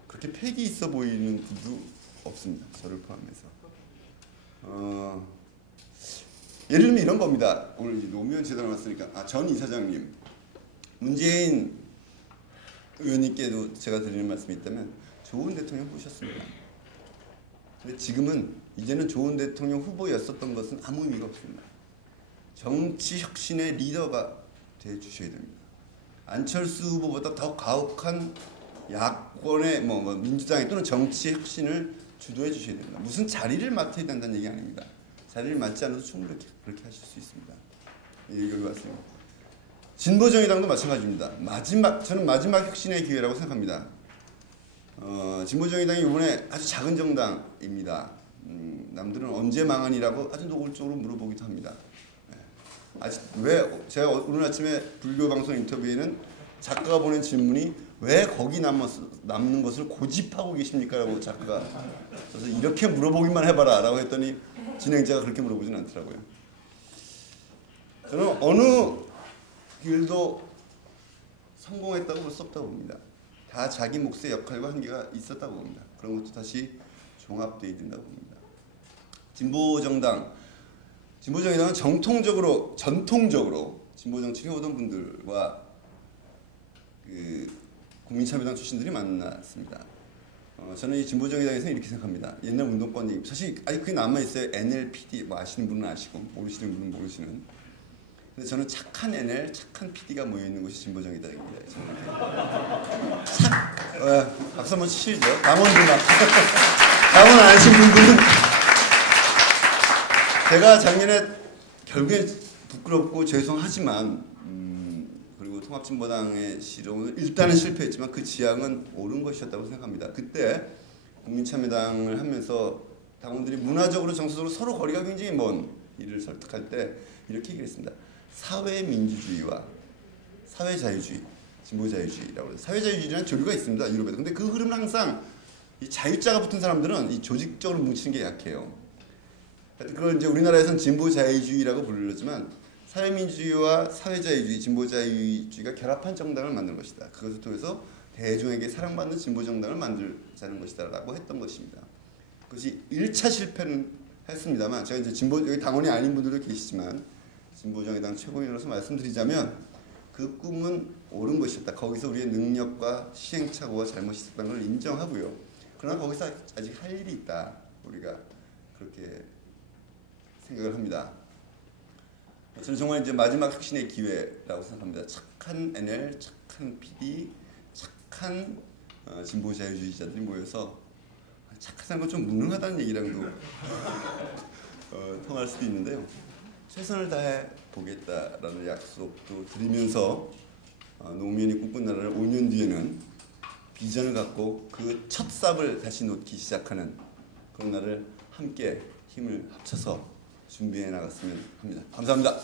그렇게 패기 있어 보이는 분도 없습니다. 저를 포함해서. 예를 들면 이런 겁니다. 오늘 노무현 재단에 왔으니까 전 이사장님, 문재인 의원님께도 제가 드리는 말씀이 있다면 좋은 대통령 보셨습니다. 근데 지금은 이제는 좋은 대통령 후보였었던 것은 아무 의미가 없습니다. 정치 혁신의 리더가 돼 주셔야 됩니다. 안철수 후보보다 더 가혹한 야권의 민주당의 또는 정치의 혁신을 주도해 주셔야 됩니다. 무슨 자리를 맡아야 된다는 얘기 아닙니다. 자리를 맡지 않아도 충분히 그렇게 하실 수 있습니다. 여기 왔습니다. 진보정의당도 마찬가지입니다. 저는 마지막 혁신의 기회라고 생각합니다. 진보정의당이 이번에 아주 작은 정당입니다. 남들은 언제 망하니라고 아주 노골적으로 물어보기도 합니다. 제가 오늘 아침에 불교 방송 인터뷰에는 작가가 보낸 질문이 왜 거기 남는 것을 고집하고 계십니까? 라고 작가가 그래서 이렇게 물어보기만 해봐라 라고 했더니 진행자가 그렇게 물어보진 않더라고요. 저는 어느 길도 성공했다고 볼 수 없다고 봅니다. 다 자기 몫의 역할과 한계가 있었다고 봅니다. 그런 것도 다시 종합되어야 된다고 봅니다. 진보정의당은 전통적으로 진보정치 해오던 분들과 국민참여당 출신들이 만났습니다. 저는 이 진보정의당에서는 이렇게 생각합니다. 옛날 운동권 사실 아직 그게 남아있어요. NLPD 아시는 분은 아시고 모르시는 분은 모르시는. 근데 저는 착한 NL, 착한 PD가 모여있는 곳이 진보정의당입니다. 박수 한번 치시죠. 당원들만. 당원 안 하신 분들은 제가 작년에 결국에 부끄럽고 죄송하지만 그리고 통합진보당의 실험은 일단은 실패했지만 그 지향은 옳은 것이었다고 생각합니다. 그때 국민참여당을 하면서 당원들이 문화적으로 정서적으로 서로 거리가 굉장히 먼 이를 설득할 때 이렇게 얘기를 했습니다. 사회민주주의와 사회자유주의, 진보자유주의라고 해서 사회자유주의라는 조류가 있습니다. 유럽에도. 근데 그 흐름은 항상 이 자유자가 붙은 사람들은 이 조직적으로 뭉치는 게 약해요. 그걸 이제 우리나라에서는 진보자유주의라고 부르지만 사회민주주의와 사회자유주의, 진보자유주의가 결합한 정당을 만든 것이다. 그것을 통해서 대중에게 사랑받는 진보정당을 만들자는 것이다 라고 했던 것입니다. 그것이 1차 실패는 했습니다만 제가 이제 여기 당원이 아닌 분들도 계시지만 진보정의당 최고위원으로서 말씀드리자면 그 꿈은 옳은 것이었다. 거기서 우리의 능력과 시행착오와 잘못이 있었다는 걸 인정하고요. 그러나 거기서 아직 할 일이 있다. 우리가 그렇게 생각을 합니다. 저는 정말 이제 마지막 혁신의 기회라고 생각합니다. 착한 NL, 착한 PD, 착한 진보자유주의자들이 모여서 착하다는 건 좀 무능하다는 얘기랑도 통할 수도 있는데요. 최선을 다해 보겠다라는 약속도 드리면서 노무현이 꿈꾼 나라를 5년 뒤에는 비전을 갖고 그 첫 삽을 다시 놓기 시작하는 그런 날을 함께 힘을 합쳐서 준비해 나갔으면 합니다. 감사합니다.